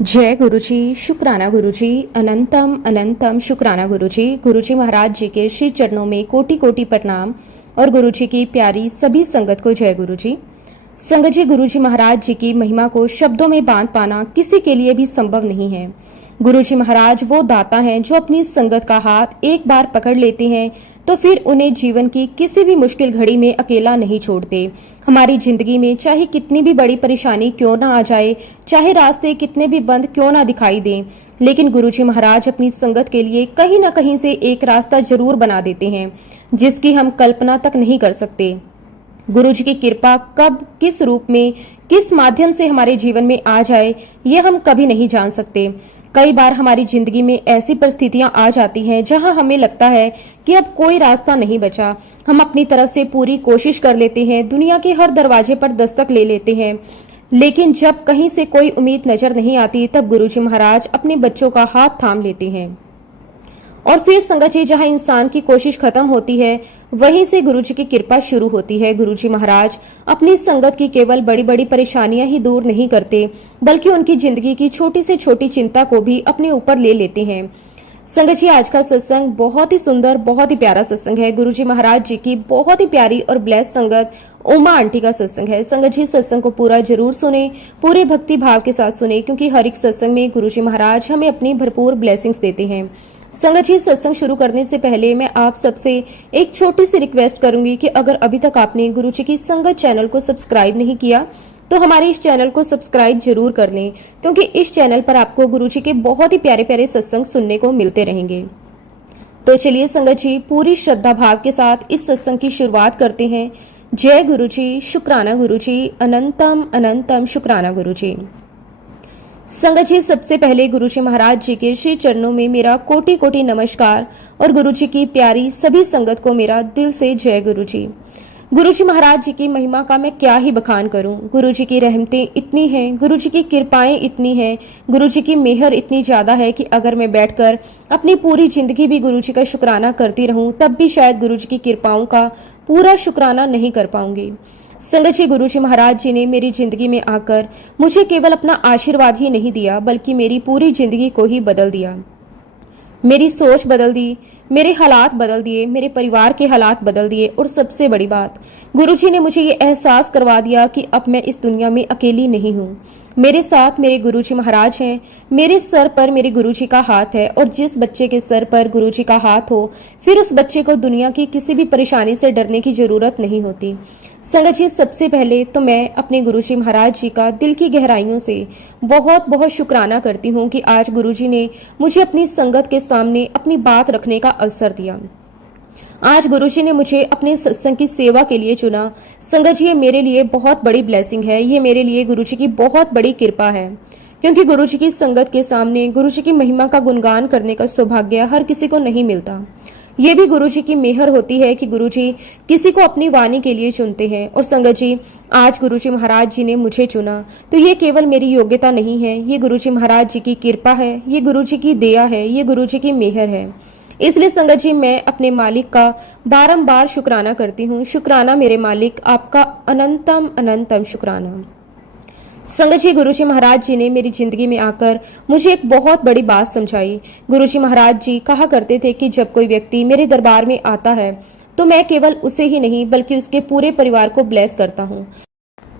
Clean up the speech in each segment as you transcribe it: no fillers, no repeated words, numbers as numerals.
जय गुरुजी, शुक्राना गुरुजी, अनंतम अनंतम शुक्राना गुरुजी। गुरुजी महाराज जी के श्री चरणों में कोटि कोटि प्रणाम और गुरुजी की प्यारी सभी संगत को जय गुरुजी। संगत जी, गुरुजी महाराज जी की महिमा को शब्दों में बांध पाना किसी के लिए भी संभव नहीं है। गुरुजी महाराज वो दाता हैं जो अपनी संगत का हाथ एक बार पकड़ लेते हैं तो फिर उन्हें जीवन की किसी भी मुश्किल घड़ी में अकेला नहीं छोड़ते। हमारी जिंदगी में चाहे कितनी भी बड़ी परेशानी क्यों ना आ जाए, चाहे रास्ते कितने भी बंद क्यों ना दिखाई दें, लेकिन गुरुजी महाराज अपनी संगत के लिए कहीं ना कहीं से एक रास्ता जरूर बना देते हैं जिसकी हम कल्पना तक नहीं कर सकते। गुरुजी की कृपा कब, किस रूप में, किस माध्यम से हमारे जीवन में आ जाए ये हम कभी नहीं जान सकते। कई बार हमारी जिंदगी में ऐसी परिस्थितियां आ जाती हैं जहां हमें लगता है कि अब कोई रास्ता नहीं बचा। हम अपनी तरफ से पूरी कोशिश कर लेते हैं, दुनिया के हर दरवाजे पर दस्तक ले लेते हैं, लेकिन जब कहीं से कोई उम्मीद नजर नहीं आती तब गुरुजी महाराज अपने बच्चों का हाथ थाम लेते हैं। और फिर संगत जी, जहां इंसान की कोशिश खत्म होती है वहीं से गुरुजी की कृपा शुरू होती है। गुरुजी महाराज अपनी संगत की केवल बड़ी बड़ी परेशानियां ही दूर नहीं करते बल्कि उनकी जिंदगी की छोटी से छोटी चिंता को भी अपने ऊपर ले लेते हैं। संगत जी, आज का सत्संग बहुत ही सुंदर, बहुत ही प्यारा सत्संग है। गुरुजी महाराज जी की बहुत ही प्यारी और ब्लेस संगत उमा आंटी का सत्संग है। संगत जी, सत्संग को पूरा जरूर सुने, पूरे भक्ति भाव के साथ सुने, क्योंकि हर एक सत्संग में गुरुजी महाराज हमें अपनी भरपूर ब्लेसिंग्स देते हैं। संगत जी, सत्संग शुरू करने से पहले मैं आप सबसे एक छोटी सी रिक्वेस्ट करूंगी कि अगर अभी तक आपने गुरुजी की संगत चैनल को सब्सक्राइब नहीं किया तो हमारे इस चैनल को सब्सक्राइब जरूर कर लें, क्योंकि इस चैनल पर आपको गुरुजी के बहुत ही प्यारे प्यारे सत्संग सुनने को मिलते रहेंगे। तो चलिए संगत जी, पूरी श्रद्धा भाव के साथ इस सत्संग की शुरुआत करते हैं। जय गुरुजी, शुक्राना गुरुजी, अनंतम अनंतम शुक्राना गुरुजी। संगत जी, सबसे पहले गुरुजी महाराज जी के श्री चरणों में मेरा कोटि कोटि नमस्कार और गुरुजी की प्यारी सभी संगत को मेरा दिल से जय गुरुजी। गुरुजी महाराज जी की महिमा का मैं क्या ही बखान करूं। गुरुजी की रहमतें इतनी हैं, गुरुजी की कृपाएं इतनी हैं, गुरुजी की मेहर इतनी ज्यादा है कि अगर मैं बैठकर अपनी पूरी जिंदगी भी गुरुजी का शुक्राना करती रहूं तब भी शायद गुरुजी की कृपाओं का पूरा शुक्राना नहीं कर पाऊंगी। संगत जी, गुरुजी महाराज जी ने मेरी जिंदगी में आकर मुझे केवल अपना आशीर्वाद ही नहीं दिया बल्कि मेरी पूरी जिंदगी को ही बदल दिया। मेरी सोच बदल दी, मेरे हालात बदल दिए, मेरे परिवार के हालात बदल दिए और सबसे बड़ी बात, गुरुजी ने मुझे ये एहसास करवा दिया कि अब मैं इस दुनिया में अकेली नहीं हूँ। मेरे साथ मेरे गुरुजी महाराज हैं, मेरे सर पर मेरे गुरुजी का हाथ है और जिस बच्चे के सर पर गुरुजी का हाथ हो फिर उस बच्चे को दुनिया की किसी भी परेशानी से डरने की जरूरत नहीं होती। संगत जी, सबसे पहले तो मैं अपने गुरुजी महाराज जी का दिल की गहराइयों से बहुत बहुत शुक्राना करती हूँ कि आज गुरुजी ने मुझे अपनी संगत के सामने अपनी बात रखने का अवसर दिया। आज गुरुजी ने मुझे अपने सत्संग की सेवा के लिए चुना। संगत जी, ये मेरे लिए बहुत बड़ी ब्लेसिंग है, ये मेरे लिए गुरुजी की बहुत बड़ी कृपा है, क्योंकि गुरुजी की संगत के सामने गुरुजी की महिमा का गुणगान करने का सौभाग्य हर किसी को नहीं मिलता। ये भी गुरुजी की मेहर होती है कि गुरुजी किसी को अपनी वाणी के लिए चुनते हैं। और संगत जी, आज गुरुजी महाराज जी ने मुझे चुना तो ये केवल मेरी योग्यता नहीं है, ये गुरुजी महाराज जी की कृपा है, ये गुरुजी की दया है, ये गुरुजी की मेहर है। इसलिए संगत जी, मैं अपने मालिक का बारंबार शुक्राना करती हूँ। शुक्राना मेरे मालिक, आपका अनंतम अनंतम शुक्राना। संगत जी, गुरुजी महाराज जी ने मेरी जिंदगी में आकर मुझे एक बहुत बड़ी बात समझाई। गुरुजी महाराज जी कहा करते थे कि जब कोई व्यक्ति मेरे दरबार में आता है तो मैं केवल उसे ही नहीं बल्कि उसके पूरे परिवार को ब्लेस करता हूँ।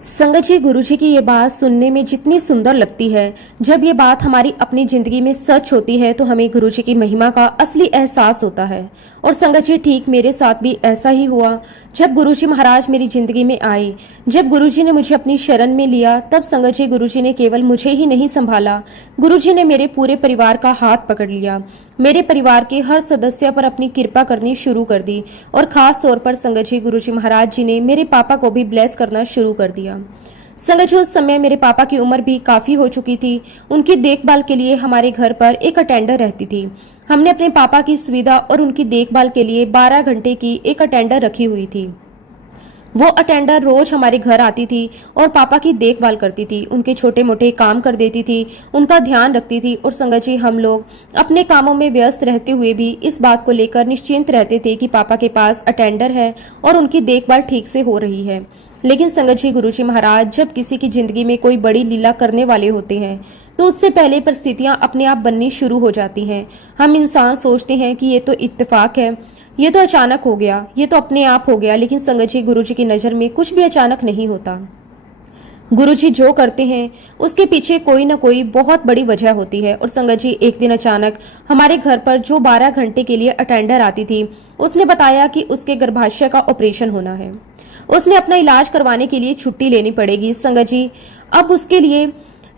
संगत जी, गुरुजी की ये बात सुनने में जितनी सुंदर लगती है, जब ये बात हमारी अपनी जिंदगी में सच होती है तो हमें गुरुजी की महिमा का असली एहसास होता है। और संगत जी, ठीक मेरे साथ भी ऐसा ही हुआ। जब गुरुजी महाराज मेरी जिंदगी में आए, जब गुरुजी ने मुझे अपनी शरण में लिया, तब संगत जी, गुरुजी ने केवल मुझे ही नहीं संभाला, गुरुजी ने मेरे पूरे परिवार का हाथ पकड़ लिया, मेरे परिवार के हर सदस्य पर अपनी कृपा करनी शुरू कर दी। और खास तौर पर संगत जी, गुरुजी महाराज जी ने मेरे पापा को भी ब्लेस करना शुरू कर दिया। संगत जी, उस समय मेरे पापा की उम्र भी काफी हो चुकी थी। उनकी देखभाल के लिए हमारे घर पर एक अटेंडर रहती थी। हमने अपने पापा की सुविधा और उनकी देखभाल के लिए 12 घंटे की एक अटेंडर रखी हुई थी। वो अटेंडर रोज हमारे घर आती थी और पापा की देखभाल करती थी, उनके छोटे मोटे काम कर देती थी, उनका ध्यान रखती थी। और संगत जी, हम लोग अपने कामों में व्यस्त रहते हुए भी इस बात को लेकर निश्चिंत रहते थे कि पापा के पास अटेंडर है और उनकी देखभाल ठीक से हो रही है। लेकिन संगत जी, गुरुजी महाराज जब किसी की जिंदगी में कोई बड़ी लीला करने वाले होते हैं तो उससे पहले परिस्थितियां अपने आप बननी शुरू हो जाती हैं। हम इंसान सोचते हैं कि ये तो इत्तेफाक है, ये तो अचानक हो गया, ये तो अपने आप हो गया, लेकिन संगत जी गुरु जी की नज़र में कुछ भी अचानक नहीं होता। गुरुजी जो करते हैं उसके पीछे कोई ना कोई बहुत बड़ी वजह होती है। और संगत जी एक दिन अचानक हमारे घर पर जो 12 घंटे के लिए अटेंडर आती थी, उसने बताया कि उसके गर्भाशय का ऑपरेशन होना है, उसने अपना इलाज करवाने के लिए छुट्टी लेनी पड़ेगी। संगत जी अब उसके लिए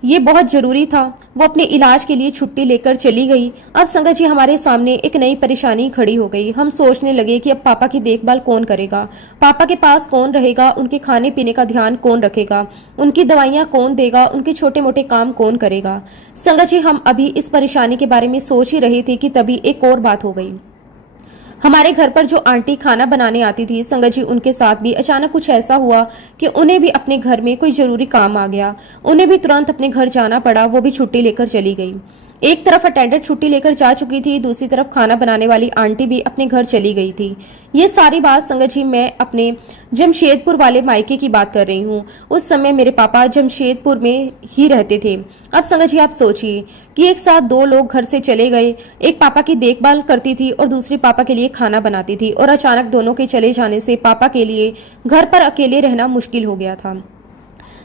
ये बहुत जरूरी था, वो अपने इलाज के लिए छुट्टी लेकर चली गई। अब संगत जी हमारे सामने एक नई परेशानी खड़ी हो गई। हम सोचने लगे कि अब पापा की देखभाल कौन करेगा, पापा के पास कौन रहेगा, उनके खाने पीने का ध्यान कौन रखेगा, उनकी दवाइयां कौन देगा, उनके छोटे मोटे काम कौन करेगा। संगत जी हम अभी इस परेशानी के बारे में सोच ही रहे थे कि तभी एक और बात हो गई। हमारे घर पर जो आंटी खाना बनाने आती थी, संगत जी उनके साथ भी अचानक कुछ ऐसा हुआ कि उन्हें भी अपने घर में कोई जरूरी काम आ गया, उन्हें भी तुरंत अपने घर जाना पड़ा। वो भी छुट्टी लेकर चली गई। एक तरफ अटेंडर छुट्टी लेकर जा चुकी थी, दूसरी तरफ खाना बनाने वाली आंटी भी अपने घर चली गई थी। ये सारी बात संगत जी मैं अपने जमशेदपुर वाले मायके की बात कर रही हूँ। उस समय मेरे पापा जमशेदपुर में ही रहते थे। अब संगत जी आप सोचिए कि एक साथ दो लोग घर से चले गए, एक पापा की देखभाल करती थी और दूसरी पापा के लिए खाना बनाती थी, और अचानक दोनों के चले जाने से पापा के लिए घर पर अकेले रहना मुश्किल हो गया था।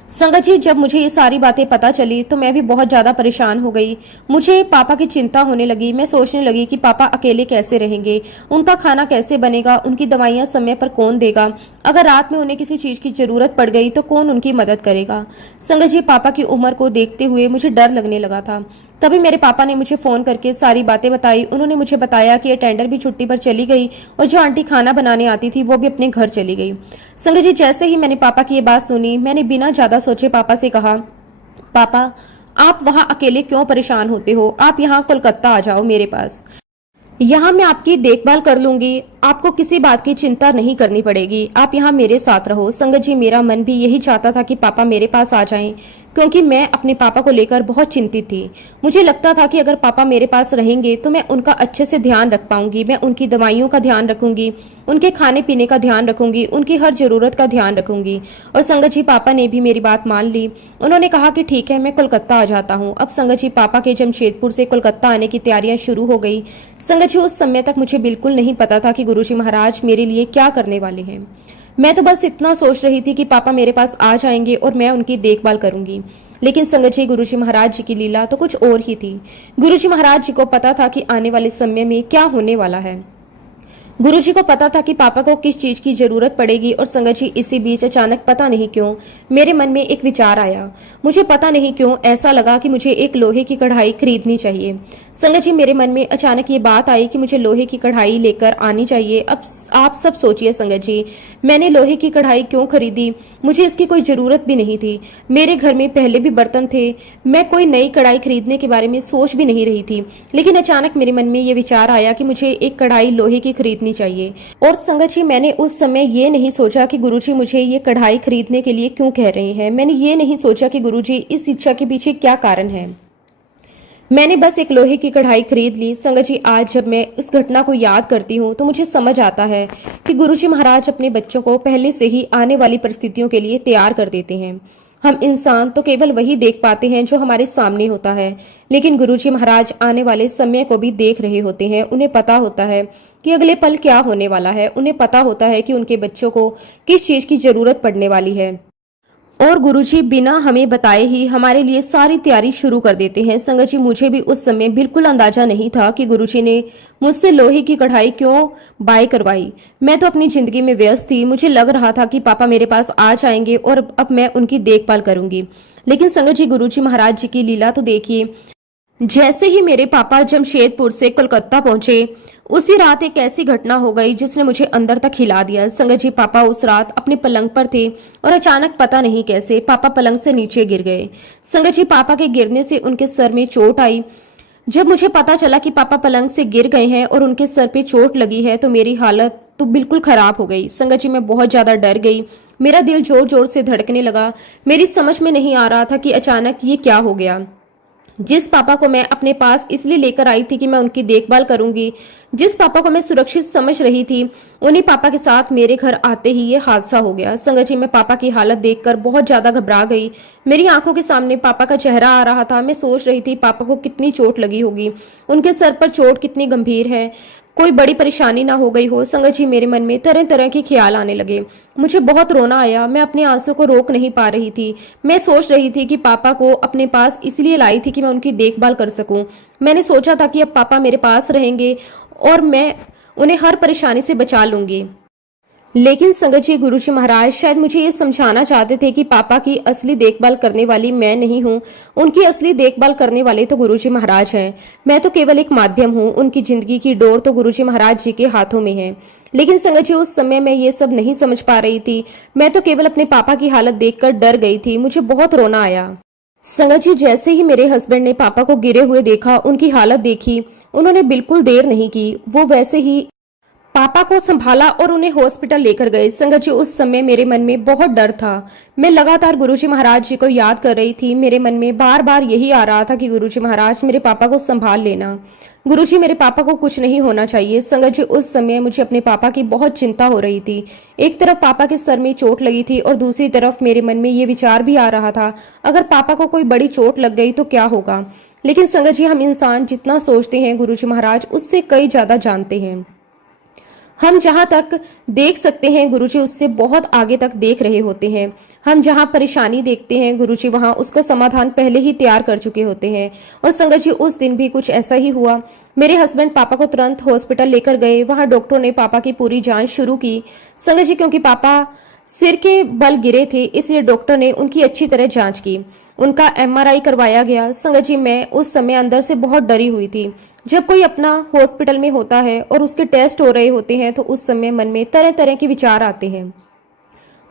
संगत जी जब मुझे ये सारी बातें पता चली तो मैं भी बहुत ज्यादा परेशान हो गई। मुझे पापा की चिंता होने लगी। मैं सोचने लगी कि पापा अकेले कैसे रहेंगे, उनका खाना कैसे बनेगा, उनकी दवाइयां समय पर कौन देगा, अगर रात में उन्हें किसी चीज की जरूरत पड़ गई तो कौन उनकी मदद करेगा। संगत जी पापा की उम्र को देखते हुए मुझे डर लगने लगा था। तभी मेरे पापा ने मुझे फोन करके सारी बातें बताई। उन्होंने मुझे बताया कि अटेंडर भी छुट्टी पर चली गई और जो आंटी खाना बनाने आती थी वो भी अपने घर चली गई। संगत जी जैसे ही मैंने पापा की ये बात सुनी, मैंने बिना ज्यादा सोचे पापा से कहा, पापा आप वहां अकेले क्यों परेशान होते हो, आप यहाँ कोलकाता आ जाओ मेरे पास, यहाँ मैं आपकी देखभाल कर लूंगी, आपको किसी बात की चिंता नहीं करनी पड़ेगी, आप यहाँ मेरे साथ रहो। संगत जी मेरा मन भी यही चाहता था कि पापा मेरे पास आ जाएं, क्योंकि मैं अपने पापा को लेकर बहुत चिंतित थी। मुझे लगता था कि अगर पापा मेरे पास रहेंगे तो मैं उनका अच्छे से ध्यान रख पाऊंगी, मैं उनकी दवाइयों का ध्यान रखूंगी, उनके खाने पीने का ध्यान रखूंगी, उनकी हर जरूरत का ध्यान रखूंगी। और संगत जी पापा ने भी मेरी बात मान ली। उन्होंने कहा कि ठीक है मैं कोलकाता आ जाता हूँ। अब संगत जी पापा के जमशेदपुर से कोलकाता आने की तैयारियां शुरू हो गई। संगत जी उस समय तक मुझे बिल्कुल नहीं पता था कि गुरुजी महाराज मेरे लिए क्या करने वाले हैं। मैं तो बस इतना सोच रही थी कि पापा मेरे पास आ जाएंगे और मैं उनकी देखभाल करूंगी। लेकिन संगत जी गुरुजी महाराज जी की लीला तो कुछ और ही थी। गुरुजी महाराज जी को पता था कि आने वाले समय में क्या होने वाला है। गुरुजी को पता था कि पापा को किस चीज की जरूरत पड़ेगी। और संगत जी इसी बीच अचानक पता नहीं क्यों मेरे मन में एक विचार आया। मुझे पता नहीं क्यों ऐसा लगा कि मुझे एक लोहे की कढ़ाई खरीदनी चाहिए। संगत जी मेरे मन में अचानक ये बात आई कि मुझे लोहे की कढ़ाई लेकर आनी चाहिए। अब आप सब सोचिए संगत जी, मैंने लोहे की कढ़ाई क्यों खरीदी? मुझे इसकी कोई जरूरत भी नहीं थी। मेरे घर में पहले भी बर्तन थे, मैं कोई नई कढ़ाई खरीदने के बारे में सोच भी नहीं रही थी। लेकिन अचानक मेरे मन में ये विचार आया कि मुझे एक कढ़ाई लोहे की खरीदनी चाहिए। और संगत जी मैंने उस समय ये नहीं सोचा कि गुरुजी मुझे ये कढ़ाई खरीदने के लिए क्यों कह रहे हैं। मैंने ये नहीं सोचा कि गुरुजी इस इच्छा के पीछे क्या कारण है। मैंने बस एक लोहे की कढ़ाई खरीद ली। संगत जी आज जब मैं इस घटना को याद करती हूँ तो मुझे समझ आता है कि गुरुजी महाराज अपने बच्चों को पहले से ही आने वाली परिस्थितियों के लिए तैयार कर देते हैं। हम इंसान तो केवल वही देख पाते हैं जो हमारे सामने होता है, लेकिन गुरुजी महाराज आने वाले समय को भी देख रहे होते हैं। उन्हें पता होता है कि अगले पल क्या होने वाला है। उन्हें पता होता है कि उनके बच्चों को किस चीज की जरूरत पड़ने वाली है। और गुरुजी बिना हमें बताए ही हमारे लिए सारी तैयारी शुरू कर देते हैं। संगत जी मुझे भी उस समय बिल्कुल अंदाजा नहीं था कि गुरुजी ने मुझसे लोहे की कढ़ाई क्यों बाय करवाई। मैं तो अपनी जिंदगी में व्यस्त थी। मुझे लग रहा था कि पापा मेरे पास आ जाएंगे और अब मैं उनकी देखभाल करूंगी। लेकिन संगत जी गुरुजी महाराज जी की लीला तो देखिए। जैसे ही मेरे पापा जमशेदपुर से कोलकाता पहुंचे, उसी रात एक ऐसी घटना हो गई जिसने मुझे अंदर तक हिला दिया। संगत जी पापा उस रात अपने पलंग पर थे और अचानक पता नहीं कैसे पापा पलंग से नीचे गिर गए। संगत जी पापा के गिरने से उनके सर में चोट आई। जब मुझे पता चला कि पापा पलंग से गिर गए हैं और उनके सर पे चोट लगी है तो मेरी हालत तो बिल्कुल खराब हो गई। संगत जी मैं बहुत ज्यादा डर गई। मेरा दिल जोर जोर से धड़कने लगा। मेरी समझ में नहीं आ रहा था कि अचानक ये क्या हो गया। जिस पापा को मैं अपने पास इसलिए लेकर आई थी कि मैं उनकी देखभाल करूंगी, जिस पापा को मैं सुरक्षित समझ रही थी, उन्हीं पापा के साथ मेरे घर आते ही ये हादसा हो गया। संगत जी, मैं पापा की हालत देखकर बहुत ज्यादा घबरा गई। मेरी आंखों के सामने पापा का चेहरा आ रहा था। मैं सोच रही थी पापा को कितनी चोट लगी होगी, उनके सर पर चोट कितनी गंभीर है, कोई बड़ी परेशानी ना हो गई हो। संगत जी, मेरे मन में तरह तरह के ख्याल आने लगे। मुझे बहुत रोना आया। मैं अपने आंसू को रोक नहीं पा रही थी। मैं सोच रही थी कि पापा को अपने पास इसलिए लाई थी कि मैं उनकी देखभाल कर सकूं। मैंने सोचा था कि अब पापा मेरे पास रहेंगे और मैं उन्हें हर परेशानी से बचा लूंगी। लेकिन संगत जी, गुरुजी महाराज शायद मुझे ये समझाना चाहते थे कि पापा की असली देखभाल करने वाली मैं नहीं हूँ। उनकी असली देखभाल करने वाले तो गुरुजी महाराज हैं। मैं तो केवल एक माध्यम हूँ। उनकी जिंदगी की डोर तो गुरुजी महाराज जी के हाथों में है। लेकिन संगत जी, उस समय मैं ये सब नहीं समझ पा रही थी। मैं तो केवल अपने पापा की हालत देखकर डर गई थी। मुझे बहुत रोना आया। संगत जी, जैसे ही मेरे हस्बैंड ने पापा को गिरे हुए देखा, उनकी हालत देखी, उन्होंने बिल्कुल देर नहीं की। वो वैसे ही पापा को संभाला और उन्हें हॉस्पिटल लेकर गए। संगत जी, उस समय मेरे मन में बहुत डर था। मैं लगातार गुरुजी महाराज जी को याद कर रही थी। मेरे मन में बार बार यही आ रहा था कि गुरुजी महाराज, मेरे पापा को संभाल लेना। गुरुजी, मेरे पापा को कुछ नहीं होना चाहिए। संगत जी, उस समय मुझे अपने पापा की बहुत चिंता हो रही थी। एक तरफ पापा के सर में चोट लगी थी और दूसरी तरफ मेरे मन में ये विचार भी आ रहा था, अगर पापा को कोई बड़ी चोट लग गई तो क्या होगा। लेकिन संगत जी, हम इंसान जितना सोचते हैं, गुरुजी महाराज उससे कई ज्यादा जानते हैं। हम जहां तक देख सकते हैं, गुरुजी उससे बहुत आगे तक देख रहे होते हैं। हम जहां परेशानी देखते हैं, गुरुजी वहां उसका समाधान पहले ही तैयार कर चुके होते हैं। और संगत जी, उस दिन भी कुछ ऐसा ही हुआ। मेरे हस्बैंड पापा को तुरंत हॉस्पिटल लेकर गए। वहां डॉक्टरों ने पापा की पूरी जांच शुरू की। संगत जी, क्योंकि पापा सिर के बल गिरे थे, इसलिए डॉक्टर ने उनकी अच्छी तरह जांच की। उनका एमआरआई करवाया गया। संगत जी, मैं उस समय अंदर से बहुत डरी हुई थी। जब कोई अपना हॉस्पिटल में होता है और उसके टेस्ट हो रहे होते हैं तो उस समय मन में तरह तरह के विचार आते हैं।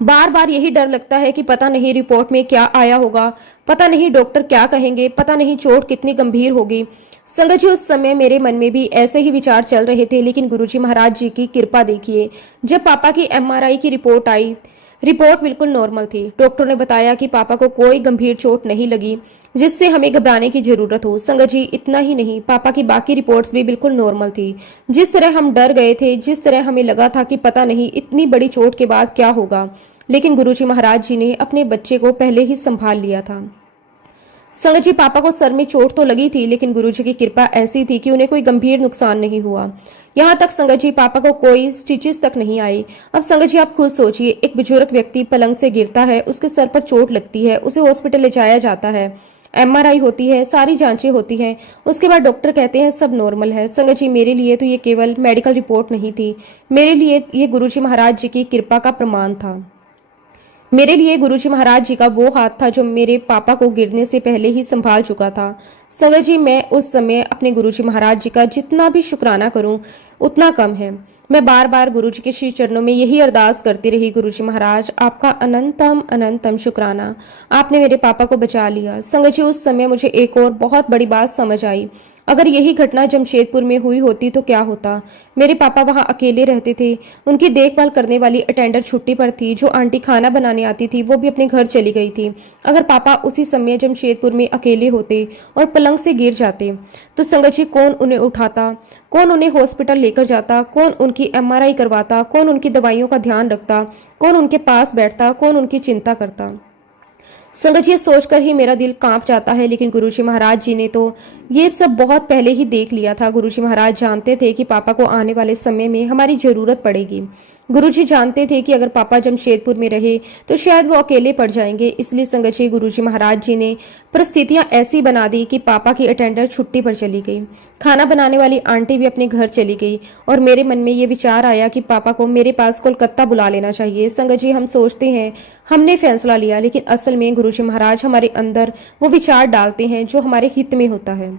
बार बार यही डर लगता है कि पता नहीं रिपोर्ट में क्या आया होगा, पता नहीं डॉक्टर क्या कहेंगे, पता नहीं चोट कितनी गंभीर होगी। संगत जी, उस समय मेरे मन में भी ऐसे ही विचार चल रहे थे। लेकिन गुरुजी महाराज जी की कृपा देखिए, जब पापा की एमआरआई की रिपोर्ट आई, रिपोर्ट बिल्कुल नॉर्मल थी। डॉक्टर ने बताया कि पापा को कोई गंभीर चोट नहीं लगी जिससे हमें घबराने की जरूरत हो। संगत जी, इतना ही नहीं, पापा की बाकी रिपोर्ट्स भी बिल्कुल नॉर्मल थी। जिस तरह हम डर गए थे, जिस तरह हमें लगा था कि पता नहीं इतनी बड़ी चोट के बाद क्या होगा, लेकिन गुरुजी महाराज जी ने अपने बच्चे को पहले ही संभाल लिया था। संगत जी, पापा को सर में चोट तो लगी थी, लेकिन गुरुजी की कृपा ऐसी थी कि उन्हें कोई गंभीर नुकसान नहीं हुआ। यहाँ तक संगत जी, पापा को कोई स्टिचेस तक नहीं आई। अब संगत जी, आप खुद सोचिए, एक बुजुर्ग व्यक्ति पलंग से गिरता है, उसके सर पर चोट लगती है, उसे हॉस्पिटल ले जाया जाता है, एमआरआई होती है, सारी जांचें होती हैं, उसके बाद डॉक्टर कहते हैं सब नॉर्मल है। संगत जी, मेरे लिए तो ये केवल मेडिकल रिपोर्ट नहीं थी, मेरे लिए ये गुरुजी महाराज जी की कृपा का प्रमाण था। मेरे लिए गुरुजी महाराज जी का वो हाथ था जो मेरे पापा को गिरने से पहले ही संभाल चुका था। संगत जी, मैं उस समय अपने गुरुजी महाराज जी का जितना भी शुक्राना करूं उतना कम है। मैं बार बार गुरुजी के श्री चरणों में यही अरदास करती रही, गुरुजी महाराज आपका अनंतम अनंतम शुक्राना, आपने मेरे पापा को बचा लिया। संगत जी, उस समय मुझे एक और बहुत बड़ी बात समझ आई। अगर यही घटना जमशेदपुर में हुई होती तो क्या होता। मेरे पापा वहां अकेले रहते थे, उनकी देखभाल करने वाली अटेंडर छुट्टी पर थी, जो आंटी खाना बनाने आती थी वो भी अपने घर चली गई थी। अगर पापा उसी समय जमशेदपुर में अकेले होते और पलंग से गिर जाते तो संगत जी, कौन उन्हें उठाता, कौन उन्हें हॉस्पिटल लेकर जाता, कौन उनकी एमआरआई करवाता, कौन उनकी दवाइयों का ध्यान रखता, कौन उनके पास बैठता, कौन उनकी चिंता करता। संगत जी, सोचकर ही मेरा दिल कांप जाता है। लेकिन गुरुजी महाराज जी ने तो ये सब बहुत पहले ही देख लिया था। गुरुजी महाराज जानते थे कि पापा को आने वाले समय में हमारी जरूरत पड़ेगी। गुरुजी जानते थे कि अगर पापा जमशेदपुर में रहे तो शायद वो अकेले पड़ जाएंगे। इसलिए संगत जी, गुरुजी महाराज जी ने परिस्थितियां ऐसी बना दी कि पापा की अटेंडर छुट्टी पर चली गई, खाना बनाने वाली आंटी भी अपने घर चली गई और मेरे मन में ये विचार आया कि पापा को मेरे पास कोलकाता बुला लेना चाहिए। संगत जी, हम सोचते हैं हमने फैसला लिया, लेकिन असल में गुरुजी महाराज हमारे अंदर वो विचार डालते हैं जो हमारे हित में होता है।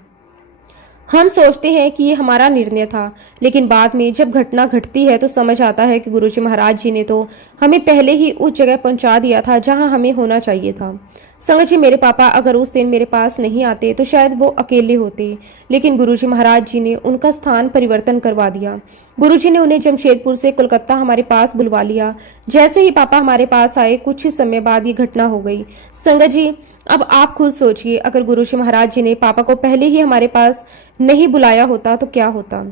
हम सोचते हैं कि ये हमारा निर्णय था, लेकिन बाद में जब घटना घटती है तो समझ आता है कि गुरुजी महाराज जी ने तो हमें पहले ही उस जगह पहुंचा दिया था जहां हमें होना चाहिए था। संगत जी, मेरे पापा अगर उस दिन मेरे पास नहीं आते तो शायद वो अकेले होते, लेकिन गुरुजी महाराज जी ने उनका स्थान परिवर्तन करवा दिया। गुरुजी ने उन्हें जमशेदपुर से कोलकाता हमारे पास बुलवा लिया। जैसे ही पापा हमारे पास आए, कुछ ही समय बाद ये घटना हो गई। संगत जी, अब आप खुद सोचिए, अगर गुरुजी महाराज जी ने पापा को पहले ही हमारे पास नहीं बुलाया होता तो क्या होता।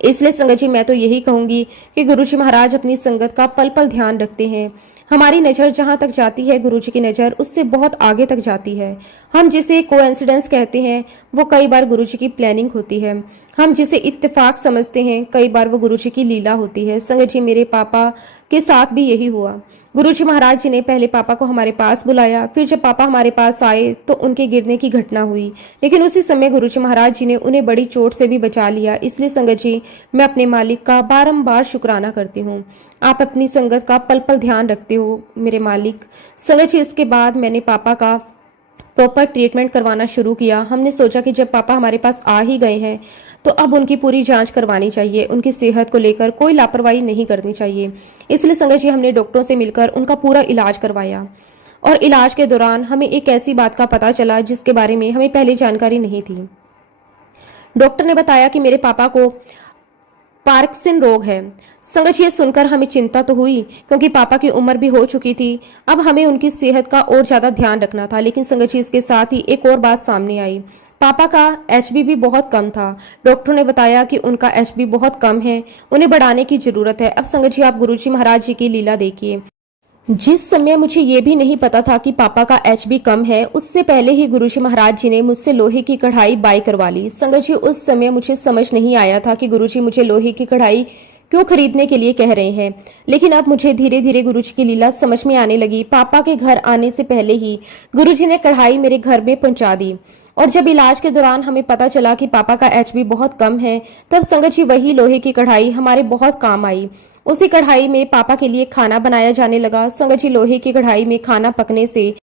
इसलिए संगत जी, मैं तो यही कहूंगी कि गुरुजी महाराज अपनी संगत का पल पल ध्यान रखते हैं। हमारी नज़र जहां तक जाती है, गुरुजी की नज़र उससे बहुत आगे तक जाती है। हम जिसे कोइंसिडेंस कहते हैं, वो कई बार गुरुजी की प्लानिंग होती है। हम जिसे इत्तेफाक समझते हैं, कई बार वो गुरुजी की लीला होती है। संगत जी, मेरे पापा के साथ भी यही हुआ। गुरुजी महाराज जी ने पहले पापा को हमारे पास बुलाया, फिर जब पापा हमारे पास आए तो उनके गिरने की घटना हुई, लेकिन उसी समय गुरुजी महाराज जी ने उन्हें बड़ी चोट से भी बचा लिया। इसलिए संगत जी, मैं अपने मालिक का बारंबार शुक्राना करती हूँ। आप अपनी संगत का पल पल ध्यान रखते हो मेरे मालिक। संगत जी, इसके बाद मैंने पापा का प्रॉपर ट्रीटमेंट करवाना शुरू किया। हमने सोचा कि जब पापा हमारे पास आ ही गए हैं तो अब उनकी पूरी जांच करवानी चाहिए, उनकी सेहत को लेकर कोई लापरवाही नहीं करनी चाहिए। इसलिए संगत जी, हमने डॉक्टरों से मिलकर उनका पूरा इलाज करवाया और इलाज के दौरान हमें एक ऐसी बात का पता चला जिसके बारे में हमें पहले जानकारी नहीं थी। डॉक्टर ने बताया कि मेरे पापा को पार्किंसन रोग है। संगत जी, ये सुनकर हमें चिंता तो हुई, क्योंकि पापा की उम्र भी हो चुकी थी। अब हमें उनकी सेहत का और ज्यादा ध्यान रखना था। लेकिन संगत जी, इसके साथ ही एक और बात सामने आई। पापा का एचबी भी बहुत कम था। डॉक्टर ने बताया कि उनका एचबी बहुत कम है, उन्हें बढ़ाने की जरूरत है। अब संगत जी, आप गुरुजी महाराज जी की लीला देखिए। जिस समय मुझे ये भी नहीं पता था कि पापा का एचबी कम है, उससे पहले ही गुरुजी महाराज जी ने मुझसे लोहे की कढ़ाई बाय करवा ली। संगत जी, उस समय मुझे समझ नहीं आया था कि गुरुजी मुझे लोहे की कढ़ाई क्यों खरीदने के लिए कह रहे हैं, लेकिन अब मुझे धीरे धीरे गुरुजी की लीला समझ में आने लगी। पापा के घर आने से पहले ही गुरुजी ने कढ़ाई मेरे घर में पहुंचा दी, और जब इलाज के दौरान हमें पता चला कि पापा का एचबी बहुत कम है, तब संगत जी वही लोहे की कढ़ाई हमारे बहुत काम आई। उसी कढ़ाई में पापा के लिए खाना बनाया जाने लगा। संगत जी, लोहे की कढ़ाई में खाना पकने से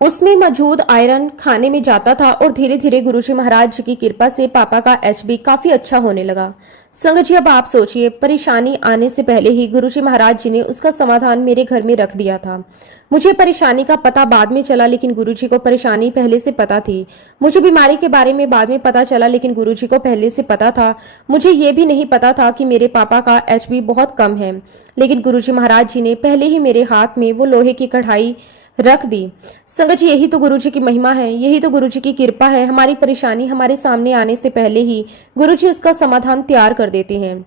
उसमें मौजूद आयरन खाने में जाता था, और धीरे धीरे गुरुजी महाराज जी की कृपा से पापा का एचबी काफी अच्छा होने लगा। संगत जी, अब आप सोचिए, परेशानी आने से पहले ही गुरुजी महाराज जी ने उसका समाधान मेरे घर में रख दिया था। मुझे परेशानी का पता बाद में चला, लेकिन गुरुजी को परेशानी पहले से पता थी। मुझे बीमारी के बारे में बाद में पता चला, लेकिन गुरुजी को पहले से पता था। मुझे ये भी नहीं पता था कि मेरे पापा का एचबी बहुत कम है, लेकिन गुरुजी महाराज जी ने पहले ही मेरे हाथ में वो लोहे की कढ़ाई रख दी। संगत जी, यही तो गुरुजी की महिमा है, यही तो गुरुजी की कृपा है। हमारी परेशानी हमारे सामने आने से पहले ही गुरुजी उसका समाधान तैयार कर देते हैं।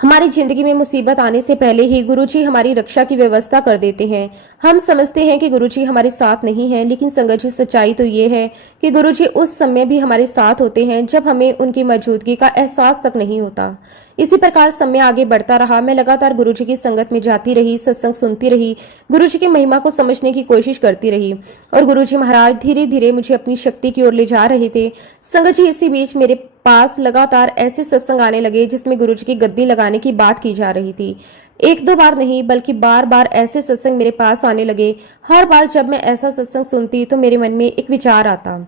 हमारी जिंदगी में मुसीबत आने से पहले ही गुरुजी हमारी रक्षा की व्यवस्था कर देते हैं। हम समझते हैं कि गुरुजी हमारे साथ नहीं है, लेकिन संगत जी, सच्चाई तो ये है कि गुरुजी उस समय भी हमारे साथ होते हैं जब हमें उनकी मौजूदगी का एहसास तक नहीं होता। इसी प्रकार समय आगे बढ़ता रहा। मैं लगातार गुरुजी की संगत में जाती रही, सत्संग सुनती रही, गुरुजी की महिमा को समझने की कोशिश करती रही, और गुरुजी महाराज धीरे धीरे मुझे अपनी शक्ति की ओर ले जा रहे थे। संगत जी, इसी बीच मेरे पास लगातार ऐसे सत्संग आने लगे जिसमें गुरुजी की गद्दी लगाने की बात की जा रही थी। एक दो बार नहीं, बल्कि बार बार ऐसे सत्संग मेरे पास आने लगे। हर बार जब मैं ऐसा सत्संग सुनती तो मेरे मन में एक विचार आता।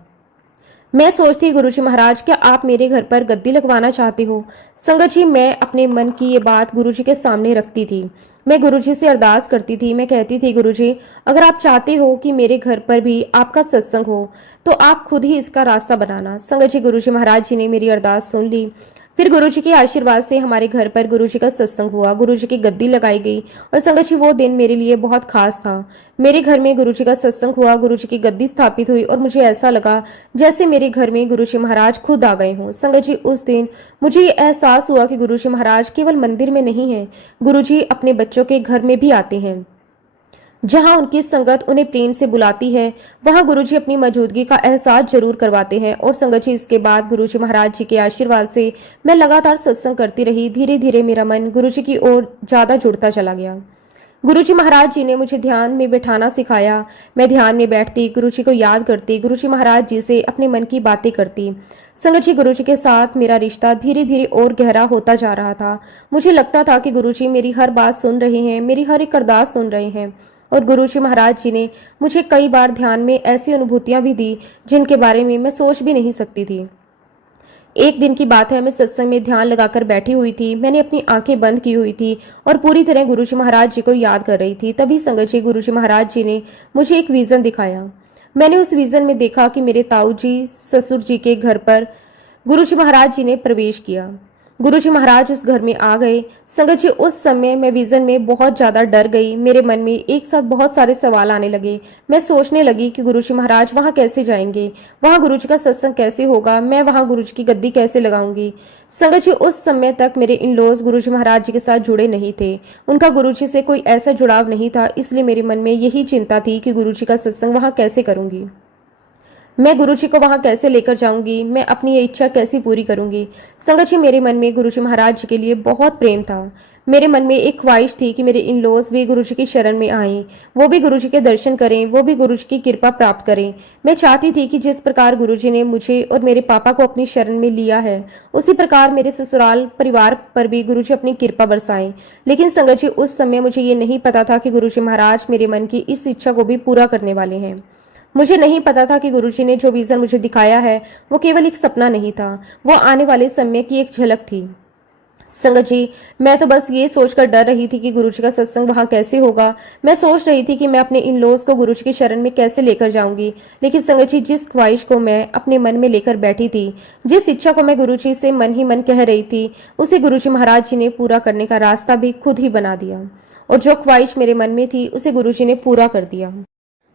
मैं सोचती, गुरुजी महाराज, क्या आप मेरे घर पर गद्दी लगवाना चाहते हो? संगत जी, मैं अपने मन की ये बात गुरुजी के सामने रखती थी। मैं गुरुजी से अरदास करती थी। मैं कहती थी, गुरुजी, अगर आप चाहते हो कि मेरे घर पर भी आपका सत्संग हो तो आप खुद ही इसका रास्ता बनाना। संगत जी, गुरुजी महाराज जी ने मेरी अरदास सुन ली। फिर गुरुजी के आशीर्वाद से हमारे घर पर गुरुजी का सत्संग हुआ, गुरुजी की गद्दी लगाई गई, और संगत जी, वो दिन मेरे लिए बहुत खास था। मेरे घर में गुरुजी का सत्संग हुआ, गुरुजी की गद्दी स्थापित हुई, और मुझे ऐसा लगा जैसे मेरे घर में गुरुजी महाराज खुद आ गए हों। संगत जी, उस दिन मुझे ये एहसास हुआ कि गुरुजी महाराज केवल मंदिर में नहीं है, गुरुजी अपने बच्चों के घर में भी आते हैं। जहां उनकी संगत उन्हें प्रेम से बुलाती है, वहां गुरुजी अपनी मौजूदगी का एहसास जरूर करवाते हैं। और संगत जी, इसके बाद गुरुजी महाराज जी के आशीर्वाद से मैं लगातार सत्संग करती रही। धीरे धीरे मेरा मन गुरुजी की ओर ज्यादा जुड़ता चला गया। गुरुजी महाराज जी ने मुझे ध्यान में बैठाना सिखाया। मैं ध्यान में बैठती, गुरुजी को याद करती, गुरुजी महाराज जी से अपने मन की बातें करती। संगत जी, गुरुजी के साथ मेरा रिश्ता धीरे धीरे और गहरा होता जा रहा था। मुझे लगता था कि गुरुजी मेरी हर बात सुन रहे हैं, मेरी हर एक अरदास सुन रहे हैं। और गुरुजी महाराज जी ने मुझे कई बार ध्यान में ऐसी अनुभूतियां भी दी जिनके बारे में मैं सोच भी नहीं सकती थी। एक दिन की बात है, मैं सत्संग में ध्यान लगाकर बैठी हुई थी। मैंने अपनी आंखें बंद की हुई थी और पूरी तरह गुरुजी महाराज जी को याद कर रही थी। तभी संगत जी, गुरुजी महाराज जी ने मुझे एक विजन दिखाया। मैंने उस विजन में देखा कि मेरे ताऊ जी, ससुर जी के घर पर गुरुजी महाराज जी ने प्रवेश किया। गुरुजी महाराज उस घर में आ गए। संगत जी, उस समय मैं विजन में बहुत ज्यादा डर गई। मेरे मन में एक साथ बहुत सारे सवाल आने लगे। मैं सोचने लगी कि गुरुजी महाराज वहां कैसे जाएंगे, वहां गुरुजी का सत्संग कैसे होगा, मैं वहां गुरुजी की गद्दी कैसे लगाऊंगी। संगत जी, उस समय तक मेरे इन लॉज गुरुजी महाराज जी के साथ जुड़े नहीं थे। उनका गुरुजी से कोई ऐसा जुड़ाव नहीं था, इसलिए मेरे मन में यही चिंता थी कि गुरुजी का सत्संग वहां कैसे करूंगी, मैं गुरुजी को वहां कैसे लेकर जाऊंगी, मैं अपनी ये इच्छा कैसे पूरी करूंगी। संगत जी, मेरे मन में गुरुजी महाराज जी के लिए बहुत प्रेम था। मेरे मन में एक ख्वाहिश थी कि मेरे इन लॉज भी गुरुजी की शरण में आएं, वो भी गुरुजी के दर्शन करें, वो भी गुरुजी की कृपा प्राप्त करें। मैं चाहती थी कि जिस प्रकार गुरुजी ने मुझे और मेरे पापा को अपनी शरण में लिया है, उसी प्रकार मेरे ससुराल परिवार पर भी गुरुजी अपनी कृपा बरसाएं। लेकिन संगत जी, उस समय मुझे ये नहीं पता था कि गुरुजी महाराज मेरे मन की इस इच्छा को भी पूरा करने वाले हैं। मुझे नहीं पता था कि गुरुजी ने जो विजन मुझे दिखाया है वो केवल एक सपना नहीं था, वो आने वाले समय की एक झलक थी। संगत जी, मैं तो बस ये सोचकर डर रही थी कि गुरुजी का सत्संग वहां कैसे होगा। मैं सोच रही थी कि मैं अपने इन लॉज को गुरुजी की शरण में कैसे लेकर जाऊंगी। लेकिन संगत जी, जिस ख्वाहिश को मैं अपने मन में लेकर बैठी थी, जिस इच्छा को मैं गुरुजी से मन ही मन कह रही थी, उसे गुरुजी महाराज जी ने पूरा करने का रास्ता भी खुद ही बना दिया। और जो ख्वाहिश मेरे मन में थी उसे गुरुजी ने पूरा कर दिया।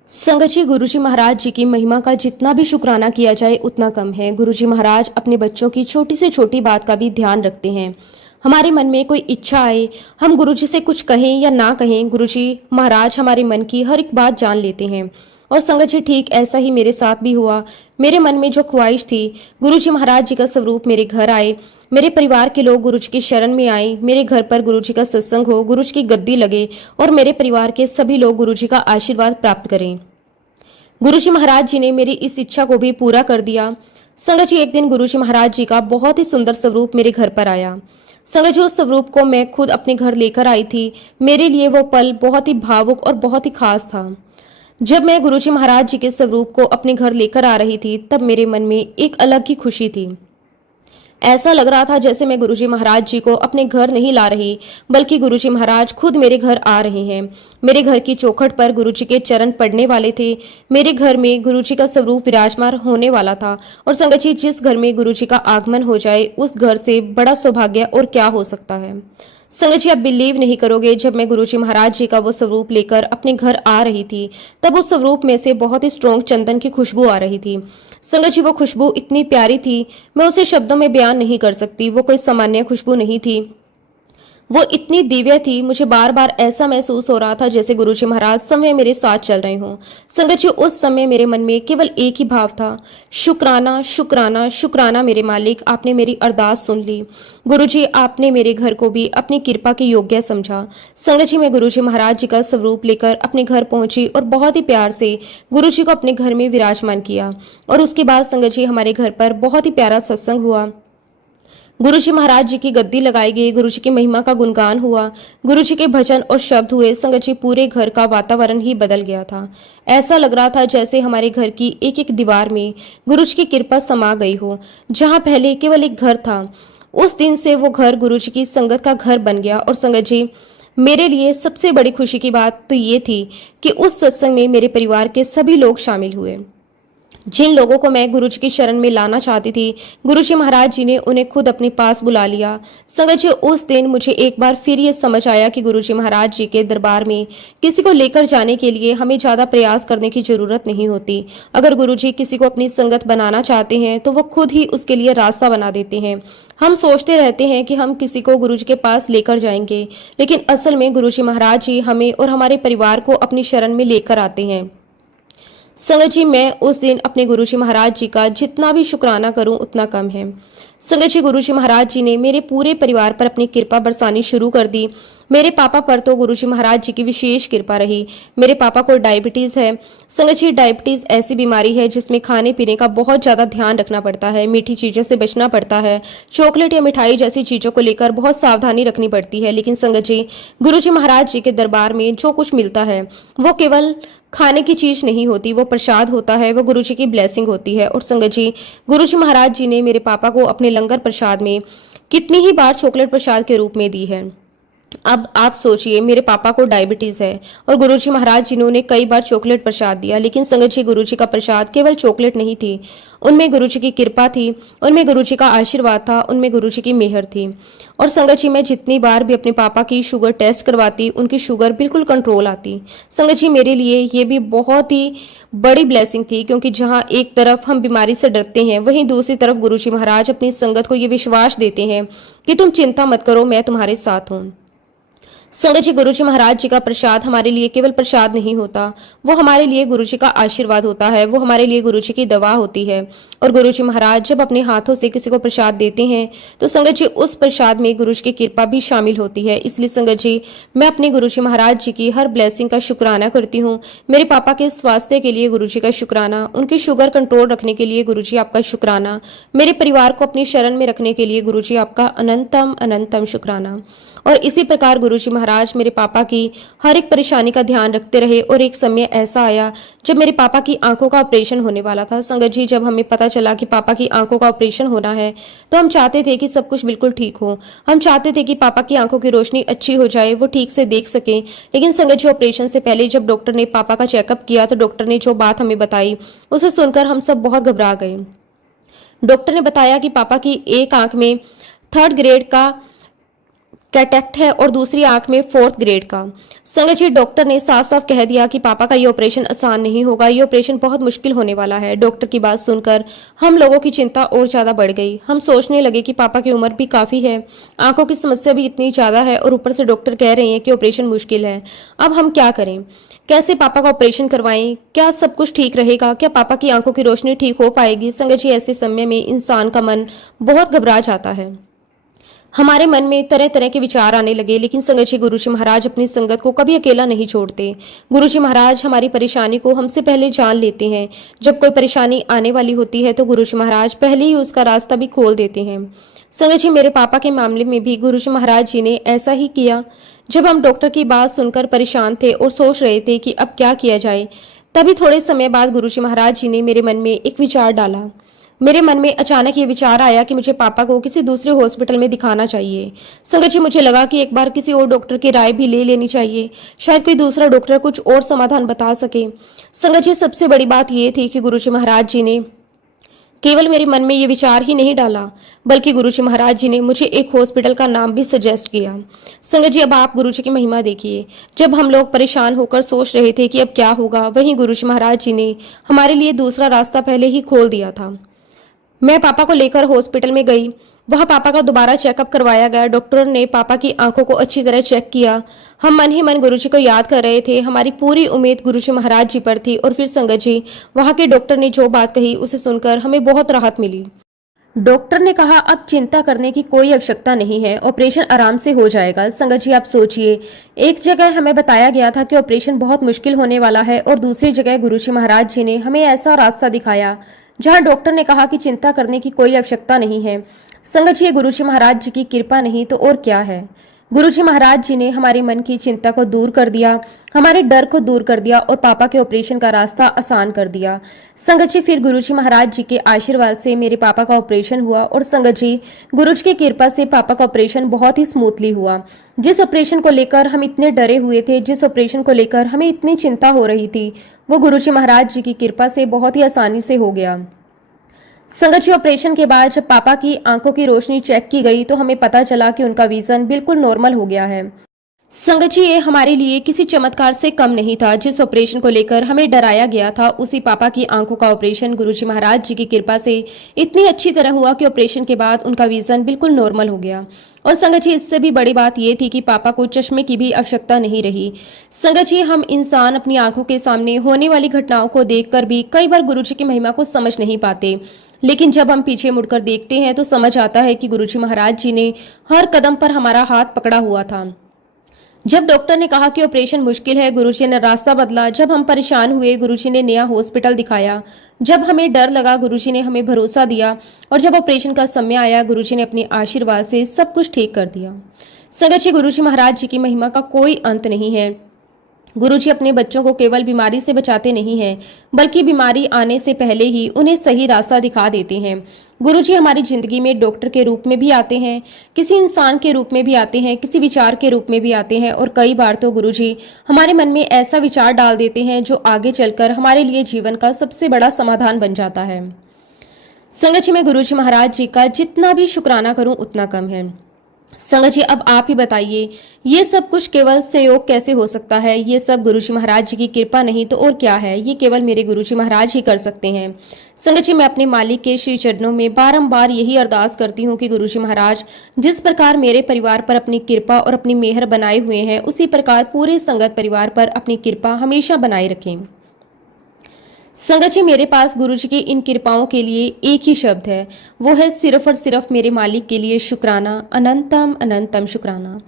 संगत जी, गुरुजी महाराज जी की महिमा का जितना भी शुक्राना किया जाए उतना कम है। गुरुजी महाराज अपने बच्चों की छोटी से छोटी बात का भी ध्यान रखते हैं। हमारे मन में कोई इच्छा आए, हम गुरुजी से कुछ कहें या ना कहें, गुरुजी महाराज हमारे मन की हर एक बात जान लेते हैं। और संगत जी, ठीक ऐसा ही मेरे साथ भी हुआ। मेरे मन में जो ख्वाहिश थी, गुरुजी महाराज जी का स्वरूप मेरे घर आए, मेरे परिवार के लोग गुरुजी की शरण में आए, मेरे घर पर गुरुजी का सत्संग हो, गुरुजी की गद्दी लगे और मेरे परिवार के सभी लोग गुरुजी का आशीर्वाद प्राप्त करें। गुरुजी महाराज जी ने मेरी इस इच्छा को भी पूरा कर दिया। संगत जी, एक दिन गुरुजी महाराज जी का बहुत ही सुंदर स्वरूप मेरे घर पर आया। संगत जी, उस स्वरूप को मैं खुद अपने घर लेकर आई थी। मेरे लिए वो पल बहुत ही भावुक और बहुत ही खास था। जब मैं गुरुजी महाराज जी के स्वरूप को अपने घर लेकर आ रही थी, तब मेरे मन में एक अलग ही खुशी थी। ऐसा लग रहा था जैसे मैं गुरुजी महाराज जी को अपने घर नहीं ला रही, बल्कि गुरुजी महाराज खुद मेरे घर आ रहे हैं। मेरे घर की चौखट पर गुरुजी के चरण पड़ने वाले थे। मेरे घर में गुरुजी का स्वरूप विराजमान होने वाला था। और संगत जी, जिस घर में गुरुजी का आगमन हो जाए, उस घर से बड़ा सौभाग्य और क्या हो सकता है। संगत जी, आप बिलीव नहीं करोगे, जब मैं गुरुजी महाराज जी का वो स्वरूप लेकर अपने घर आ रही थी, तब उस स्वरूप में से बहुत ही स्ट्रॉन्ग चंदन की खुशबू आ रही थी। संगत जी, वो खुशबू इतनी प्यारी थी, मैं उसे शब्दों में बयान नहीं कर सकती। वो कोई सामान्य खुशबू नहीं थी, वो इतनी दिव्य थी। मुझे बार बार ऐसा महसूस हो रहा था जैसे गुरुजी महाराज समय मेरे साथ चल रहे हों। संगत जी, उस समय मेरे मन में केवल एक ही भाव था, शुक्राना शुक्राना शुक्राना मेरे मालिक, आपने मेरी अरदास सुन ली। गुरुजी, आपने मेरे घर को भी अपनी कृपा के योग्य समझा। संगत जी, मैं गुरुजी महाराज जी का स्वरूप लेकर अपने घर पहुंची और बहुत ही प्यार से गुरुजी को अपने घर में विराजमान किया। और उसके बाद संगत जी, हमारे घर पर बहुत ही प्यारा सत्संग हुआ। गुरुजी महाराज जी की गद्दी लगाई गई, गुरुजी की महिमा का गुणगान हुआ, गुरुजी के भजन और शब्द हुए। संगत जी, पूरे घर का वातावरण ही बदल गया था। ऐसा लग रहा था जैसे हमारे घर की एक एक दीवार में गुरुजी की कृपा समा गई हो। जहां पहले केवल एक घर था, उस दिन से वो घर गुरुजी की संगत का घर बन गया। और संगत जी, मेरे लिए सबसे बड़ी खुशी की बात तो ये थी कि उस सत्संग में मेरे परिवार के सभी लोग शामिल हुए। जिन लोगों को मैं गुरुजी की शरण में लाना चाहती थी, गुरुजी महाराज जी ने उन्हें खुद अपने पास बुला लिया। संगत जी, उस दिन मुझे एक बार फिर ये समझ आया कि गुरुजी महाराज जी के दरबार में किसी को लेकर जाने के लिए हमें ज्यादा प्रयास करने की जरूरत नहीं होती। अगर गुरुजी किसी को अपनी संगत बनाना चाहते हैं तो वो खुद ही उसके लिए रास्ता बना देते हैं। हम सोचते रहते हैं कि हम किसी को गुरुजी के पास लेकर जाएंगे, लेकिन असल में गुरुजी महाराज जी हमें और हमारे परिवार को अपनी शरण में लेकर आते हैं। संगत जी, मैं उस दिन अपने गुरुजी महाराज जी का जितना भी शुक्राना करूं उतना कम है। संगत जी, गुरुजी महाराज जी ने मेरे पूरे परिवार पर अपनी कृपा बरसानी शुरू कर दी। मेरे पापा पर तो गुरुजी महाराज जी की विशेष कृपा रही। मेरे पापा को डायबिटीज है। संगत जी, डायबिटीज ऐसी बीमारी है जिसमें खाने पीने का बहुत ज्यादा ध्यान रखना पड़ता है, मीठी चीजों से बचना पड़ता है, चॉकलेट या मिठाई जैसी चीजों को लेकर बहुत सावधानी रखनी पड़ती है। लेकिन संगत जी, गुरुजी महाराज जी के दरबार में जो कुछ मिलता है वो केवल खाने की चीज नहीं होती, वो प्रसाद होता है, वो गुरुजी की ब्लेसिंग होती है। और संगत जी, गुरुजी महाराज जी ने मेरे पापा को अपने लंगर प्रसाद में कितनी ही बार चॉकलेट प्रसाद के रूप में दी है। अब आप सोचिए, मेरे पापा को डायबिटीज है और गुरुजी महाराज जी ने उन्हें कई बार चॉकलेट प्रसाद दिया, लेकिन संगत जी गुरुजी का प्रसाद केवल चॉकलेट नहीं थी। उनमें गुरुजी की कृपा थी, उनमें गुरुजी का आशीर्वाद था, उनमें गुरुजी की मेहर थी। और संगत जी मैं जितनी बार भी अपने पापा की शुगर टेस्ट करवाती, उनकी शुगर बिल्कुल कंट्रोल आती। संगत जी मेरे लिए ये भी बहुत ही बड़ी ब्लेसिंग थी, क्योंकि जहाँ एक तरफ हम बीमारी से डरते हैं, वहीं दूसरी तरफ गुरुजी महाराज अपनी संगत को ये विश्वास देते हैं कि तुम चिंता मत करो, मैं तुम्हारे साथ हूँ। संगत जी गुरुजी महाराज जी का प्रसाद हमारे लिए केवल प्रसाद नहीं होता, वो हमारे लिए गुरुजी का आशीर्वाद होता है, वो हमारे लिए गुरुजी की दवा होती है। और गुरुजी महाराज जब अपने हाथों से किसी को प्रसाद देते हैं तो संगत जी उस प्रसाद में गुरुजी की कृपा भी शामिल होती है। इसलिए संगत जी मैं अपने गुरुजी महाराज जी की हर ब्लेसिंग का शुक्राना करती हूँ। मेरे पापा के स्वास्थ्य के लिए गुरुजी का शुक्राना, उनकी शुगर कंट्रोल रखने के लिए गुरुजी आपका शुक्राना, मेरे परिवार को अपनी शरण में रखने के लिए गुरुजी आपका अनंतम अनंतम शुक्राना। और इसी प्रकार गुरुजी महाराज मेरे पापा की हर एक परेशानी का ध्यान रखते रहे। और एक समय ऐसा आया जब मेरे पापा की आंखों का ऑपरेशन होने वाला था। संगत जी जब हमें पता चला कि पापा की आंखों का ऑपरेशन होना है तो हम चाहते थे कि सब कुछ बिल्कुल ठीक हो। हम चाहते थे कि पापा की आंखों की रोशनी अच्छी हो जाए, वो ठीक से देख सके। लेकिन संगत जी ऑपरेशन से पहले जब डॉक्टर ने पापा का चेकअप किया तो डॉक्टर ने जो बात हमें बताई उसे सुनकर हम सब बहुत घबरा गए। डॉक्टर ने बताया कि पापा की एक आंख में 3rd ग्रेड का कैटेक्ट है और दूसरी आंख में 4th ग्रेड का। संगत जी डॉक्टर ने साफ साफ कह दिया कि पापा का ये ऑपरेशन आसान नहीं होगा, ये ऑपरेशन बहुत मुश्किल होने वाला है। डॉक्टर की बात सुनकर हम लोगों की चिंता और ज्यादा बढ़ गई। हम सोचने लगे कि पापा की उम्र भी काफी है, आंखों की समस्या भी इतनी ज्यादा है और ऊपर से डॉक्टर कह रहे हैं कि ऑपरेशन मुश्किल है। अब हम क्या करें, कैसे पापा का ऑपरेशन करवाएं, क्या सब कुछ ठीक रहेगा, क्या पापा की आंखों की रोशनी ठीक हो पाएगी। संगत जी ऐसे समय में इंसान का मन बहुत घबरा जाता है, हमारे मन में तरह तरह के विचार आने लगे। लेकिन संगत जी गुरुजी महाराज अपनी संगत को कभी अकेला नहीं छोड़ते। गुरुजी महाराज हमारी परेशानी को हमसे पहले जान लेते हैं। जब कोई परेशानी आने वाली होती है तो गुरुजी महाराज पहले ही उसका रास्ता भी खोल देते हैं। संगत जी मेरे पापा के मामले में भी गुरुजी महाराज जी ने ऐसा ही किया। जब हम डॉक्टर की बात सुनकर परेशान थे और सोच रहे थे कि अब क्या किया जाए, तभी थोड़े समय बाद गुरुजी महाराज जी ने मेरे मन में एक विचार डाला। मेरे मन में अचानक ये विचार आया कि मुझे पापा को किसी दूसरे हॉस्पिटल में दिखाना चाहिए। संगत जी मुझे लगा कि एक बार किसी और डॉक्टर की राय भी ले लेनी चाहिए, शायद कोई दूसरा डॉक्टर कुछ और समाधान बता सके। संगत जी सबसे बड़ी बात ये थी कि गुरुजी महाराज जी ने केवल मेरे मन में ये विचार ही नहीं डाला, बल्कि गुरुजी महाराज जी ने मुझे एक हॉस्पिटल का नाम भी सजेस्ट किया। संगत जी अब आप गुरुजी की महिमा देखिए। जब हम लोग परेशान होकर सोच रहे थे कि अब क्या होगा, वहीं गुरुजी महाराज जी ने हमारे लिए दूसरा रास्ता पहले ही खोल दिया था। मैं पापा को लेकर हॉस्पिटल में गई। वहां पापा का दोबारा चेकअप करवाया गया। डॉक्टर ने पापा की आंखों को अच्छी तरह चेक किया। हम मन ही मन गुरुजी को याद कर रहे थे। हमारी पूरी उम्मीद गुरुजी महाराज जी पर थी। और फिर संगत जी वहां के डॉक्टर ने जो बात कही उसे सुनकर हमें बहुत राहत मिली। डॉक्टर ने कहा अब चिंता करने की कोई आवश्यकता नहीं है, ऑपरेशन आराम से हो जाएगा। संगत जी आप सोचिए, एक जगह हमें बताया गया था कि ऑपरेशन बहुत मुश्किल होने वाला है और दूसरी जगह गुरुजी महाराज जी ने हमें ऐसा रास्ता दिखाया जहां डॉक्टर ने कहा कि चिंता करने की कोई आवश्यकता नहीं है। संगत जी गुरुजी महाराज जी की कृपा नहीं तो और क्या है। गुरुजी महाराज जी ने हमारे मन की चिंता को दूर कर दिया, हमारे डर को दूर कर दिया और पापा के ऑपरेशन का रास्ता आसान कर दिया। संगत जी फिर गुरुजी महाराज जी के आशीर्वाद से मेरे पापा का ऑपरेशन हुआ और संगत जी गुरुजी की कृपा से पापा का ऑपरेशन बहुत ही स्मूथली हुआ। जिस ऑपरेशन को लेकर हम इतने डरे हुए थे, जिस ऑपरेशन को लेकर हमें इतनी चिंता हो रही थी, वो गुरुजी महाराज जी की कृपा से बहुत ही आसानी से हो गया। संगत जी ऑपरेशन के बाद जब पापा की आंखों की रोशनी चेक की गई तो हमें पता चला कि उनका विजन बिल्कुल नॉर्मल हो गया है। संगत जी ये हमारे लिए किसी चमत्कार से कम नहीं था। जिस ऑपरेशन को लेकर हमें डराया गया था, उसी पापा की आंखों का ऑपरेशन गुरुजी महाराज जी की कृपा से इतनी अच्छी तरह हुआ कि ऑपरेशन के बाद उनका विजन बिल्कुल नॉर्मल हो गया। और संगत जी इससे भी बड़ी बात यह थी कि पापा को चश्मे की भी आवश्यकता नहीं रही। संगत जी हम इंसान अपनी आंखों के सामने होने वाली घटनाओं को देखकर भी कई बार गुरुजी की महिमा को समझ नहीं पाते, लेकिन जब हम पीछे मुड़कर देखते हैं तो समझ आता है कि गुरुजी महाराज जी ने हर कदम पर हमारा हाथ पकड़ा हुआ था। जब डॉक्टर ने कहा कि ऑपरेशन मुश्किल है, गुरुजी ने रास्ता बदला। जब हम परेशान हुए, गुरुजी ने नया हॉस्पिटल दिखाया। जब हमें डर लगा, गुरुजी ने हमें भरोसा दिया। और जब ऑपरेशन का समय आया, गुरुजी ने अपने आशीर्वाद से सब कुछ ठीक कर दिया। संगत जी गुरुजी महाराज जी की महिमा का कोई अंत नहीं है। गुरुजी अपने बच्चों को केवल बीमारी से बचाते नहीं हैं, बल्कि बीमारी आने से पहले ही उन्हें सही रास्ता दिखा देते हैं। गुरुजी हमारी जिंदगी में डॉक्टर के रूप में भी आते हैं, किसी इंसान के रूप में भी आते हैं, किसी विचार के रूप में भी आते हैं और कई बार तो गुरुजी हमारे मन में ऐसा विचार डाल देते हैं जो आगे चलकर हमारे लिए जीवन का सबसे बड़ा समाधान बन जाता है। संगत जी, मैं गुरुजी महाराज जी का जितना भी शुक्राना करूं उतना कम है। संगत जी, अब आप ही बताइए, ये सब कुछ केवल सहयोग कैसे हो सकता है? ये सब गुरुजी महाराज जी की कृपा नहीं तो और क्या है? ये केवल मेरे गुरुजी महाराज ही कर सकते हैं। संगत जी, मैं अपने मालिक के श्री चरणों में बारंबार यही अरदास करती हूँ कि गुरुजी महाराज जिस प्रकार मेरे परिवार पर अपनी कृपा और अपनी मेहर बनाए हुए हैं, उसी प्रकार पूरे संगत परिवार पर अपनी कृपा हमेशा बनाए रखें। संगत जी, मेरे पास गुरुजी की इन कृपाओं के लिए एक ही शब्द है, वो है सिर्फ और सिर्फ मेरे मालिक के लिए शुक्राना, अनंतम अनंतम शुक्राना।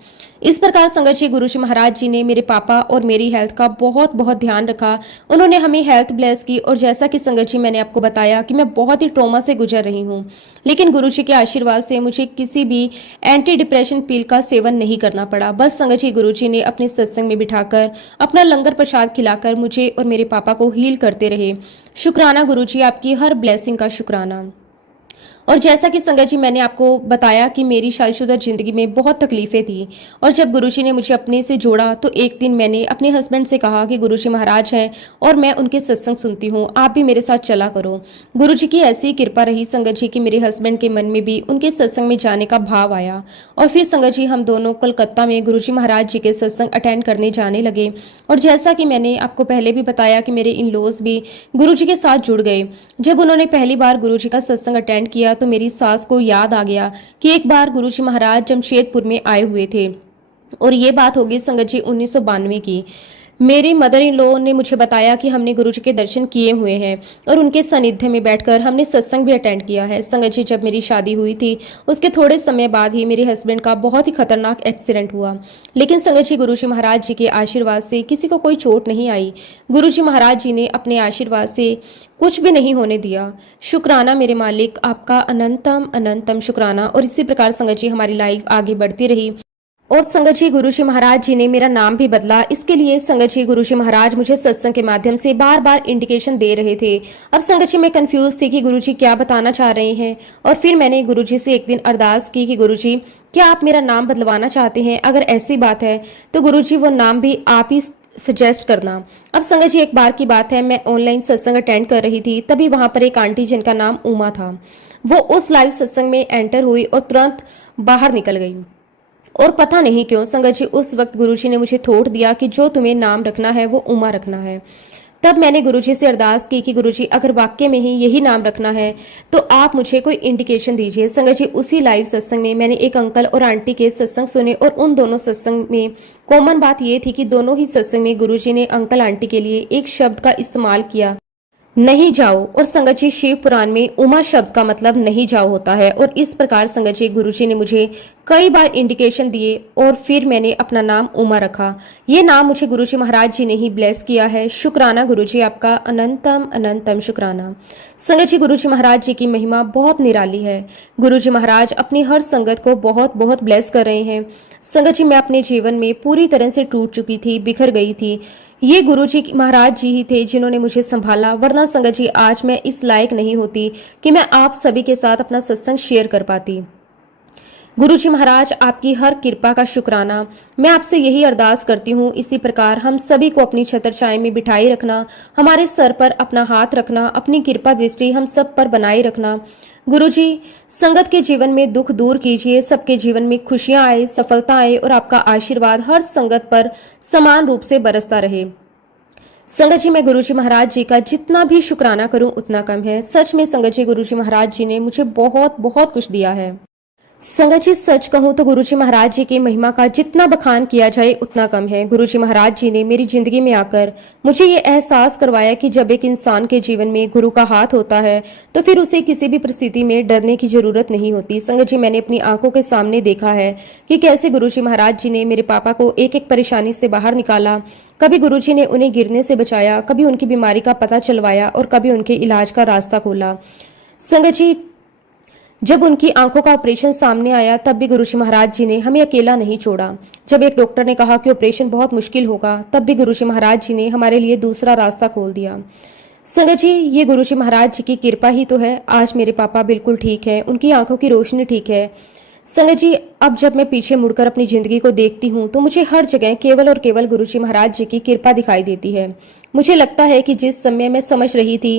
इस प्रकार संगत जी, गुरुजी महाराज जी ने मेरे पापा और मेरी हेल्थ का बहुत बहुत ध्यान रखा। उन्होंने हमें हेल्थ ब्लेस की और जैसा कि संगत जी मैंने आपको बताया कि मैं बहुत ही ट्रॉमा से गुजर रही हूँ, लेकिन गुरुजी के आशीर्वाद से मुझे किसी भी एंटी डिप्रेशन पिल का सेवन नहीं करना पड़ा। बस संगत जी, गुरुजी ने अपने सत्संग में बिठाकर अपना लंगर प्रसाद खिलाकर मुझे और मेरे पापा को हील करते रहे। शुक्राना गुरुजी, आपकी हर ब्लेसिंग का शुक्राना। और जैसा कि संगत जी मैंने आपको बताया कि मेरी शादीशुदा जिंदगी में बहुत तकलीफें थी और जब गुरुजी ने मुझे अपने से जोड़ा तो एक दिन मैंने अपने हस्बैंड से कहा कि गुरुजी महाराज हैं और मैं उनके सत्संग सुनती हूँ, आप भी मेरे साथ चला करो। गुरुजी की ऐसी कृपा रही संगत जी कि मेरे हस्बैंड के मन में भी उनके सत्संग में जाने का भाव आया और फिर संगत जी हम दोनों कलकत्ता में गुरुजी महाराज जी के सत्संग अटेंड करने जाने लगे। और जैसा कि मैंने आपको पहले भी बताया कि मेरे इन लॉज भी गुरुजी के साथ जुड़ गए। जब उन्होंने पहली बार गुरुजी का सत्संग अटेंड किया तो मेरी सास को याद आ गया कि एक बार गुरुजी महाराज जमशेदपुर में आए हुए थे और ये बात होगी संगत जी 1992 की। मेरी मदर इन लॉ ने मुझे बताया कि हमने गुरुजी के दर्शन किए हुए हैं और उनके सानिध्य में बैठकर हमने सत्संग भी अटेंड किया है। संगत जी, जब मेरी शादी हुई थी उसके थोड़े समय बाद ही मेरे हस्बैंड का बहुत ही खतरनाक एक्सीडेंट हुआ, लेकिन संगत जी गुरुजी महाराज जी के आशीर्वाद से किसी को कोई चोट नहीं आई। गुरुजी महाराज जी ने अपने आशीर्वाद से कुछ भी नहीं होने दिया। शुक्राना मेरे मालिक, आपका अनंतम अनंतम शुक्राना। और इसी प्रकार संगत जी हमारी लाइफ आगे बढ़ती रही और संगत जी गुरुजी महाराज जी ने मेरा नाम भी बदला। इसके लिए संगत जी गुरुजी महाराज मुझे सत्संग के माध्यम से बार बार इंडिकेशन दे रहे थे। अब संगत जी मैं कंफ्यूज थी कि गुरुजी क्या बताना चाह रहे हैं और फिर मैंने गुरुजी से एक दिन अरदास की कि गुरुजी क्या आप मेरा नाम बदलवाना चाहते हैं? अगर ऐसी बात है तो गुरुजी वो नाम भी आप ही सजेस्ट करना। अब संगत जी एक बार की बात है, मैं ऑनलाइन सत्संग अटेंड कर रही थी, तभी वहां पर एक आंटी जिनका नाम उमा था, वो उस लाइव सत्संग में एंटर हुई और तुरंत बाहर निकल गई। और पता नहीं क्यों संगत जी उस वक्त गुरुजी ने मुझे थोट दिया कि जो तुम्हें नाम रखना है वो उमा रखना है। तब मैंने गुरुजी से अरदास की कि गुरुजी अगर वाक्य में ही यही नाम रखना है तो आप मुझे कोई इंडिकेशन दीजिए। संगत जी उसी लाइव सत्संग में मैंने एक अंकल और आंटी के सत्संग सुने और उन दोनों सत्संग में कॉमन बात यह थी कि दोनों ही सत्संग में गुरुजी ने अंकल आंटी के लिए एक शब्द का इस्तेमाल किया, नहीं जाओ। और संगत जी शिव पुराण में उमा शब्द का मतलब नहीं जाओ होता है। और इस प्रकार संगत जी गुरुजी ने मुझे कई बार इंडिकेशन दिए और फिर मैंने अपना नाम उमा रखा। ये नाम मुझे गुरुजी महाराज जी ने ही ब्लेस किया है। शुक्राना गुरुजी, आपका अनंतम अनंतम शुक्राना। संगत जी गुरुजी महाराज जी की महिमा बहुत निराली है। गुरुजी महाराज अपनी हर संगत को बहुत बहुत ब्लेस कर रहे हैं। संगत जी मैं अपने जीवन में पूरी तरह से टूट चुकी थी, बिखर गई थी। ये गुरुजी महाराज जी ही थे जिन्होंने मुझे संभाला, वरना संगत जी आज मैं इस लायक नहीं होती कि मैं आप सभी के साथ अपना सत्संग शेयर कर पाती। गुरुजी महाराज आपकी हर कृपा का शुक्राना। मैं आपसे यही अरदास करती हूँ, इसी प्रकार हम सभी को अपनी छत्र छाया में बिठाए रखना, हमारे सर पर अपना हाथ रखना, अपनी कृपा दृष्टि हम सब पर बनाए रखना। गुरुजी संगत के जीवन में दुख दूर कीजिए, सबके जीवन में खुशियां आए, सफलता आए और आपका आशीर्वाद हर संगत पर समान रूप से बरसता रहे। संगत जी मैं गुरुजी महाराज जी का जितना भी शुक्राना करूं उतना कम है। सच में संगत जी गुरुजी महाराज जी ने मुझे बहुत बहुत कुछ दिया है। संगत जी सच कहूं तो गुरुजी महाराज जी की महिमा का जितना बखान किया जाए उतना कम है। गुरुजी महाराज जी ने मेरी जिंदगी में आकर मुझे ये एहसास करवाया कि जब एक इंसान के जीवन में गुरु का हाथ होता है तो फिर उसे किसी भी परिस्थिति में डरने की जरूरत नहीं होती। संगत जी मैंने अपनी आंखों के सामने देखा है कि कैसे गुरुजी महाराज जी ने मेरे पापा को एक एक परेशानी से बाहर निकाला। कभी गुरुजी ने उन्हें गिरने से बचाया, कभी उनकी बीमारी का पता चलवाया और कभी उनके इलाज का रास्ता खोला। संगत जी जब उनकी आंखों का ऑपरेशन सामने आया तब भी गुरुजी महाराज जी ने हमें अकेला नहीं छोड़ा। जब एक डॉक्टर ने कहा कि ऑपरेशन बहुत मुश्किल होगा तब भी गुरुजी महाराज जी ने हमारे लिए दूसरा रास्ता खोल दिया। संगत जी, ये गुरुजी महाराज जी की कृपा ही तो है। आज मेरे पापा बिल्कुल ठीक है, उनकी आंखों की रोशनी ठीक है। संगत जी, अब जब मैं पीछे मुड़कर अपनी जिंदगी को देखती हूँ तो मुझे हर जगह केवल और केवल गुरुजी महाराज जी की कृपा दिखाई देती है। मुझे लगता है कि जिस समय मैं समझ रही थी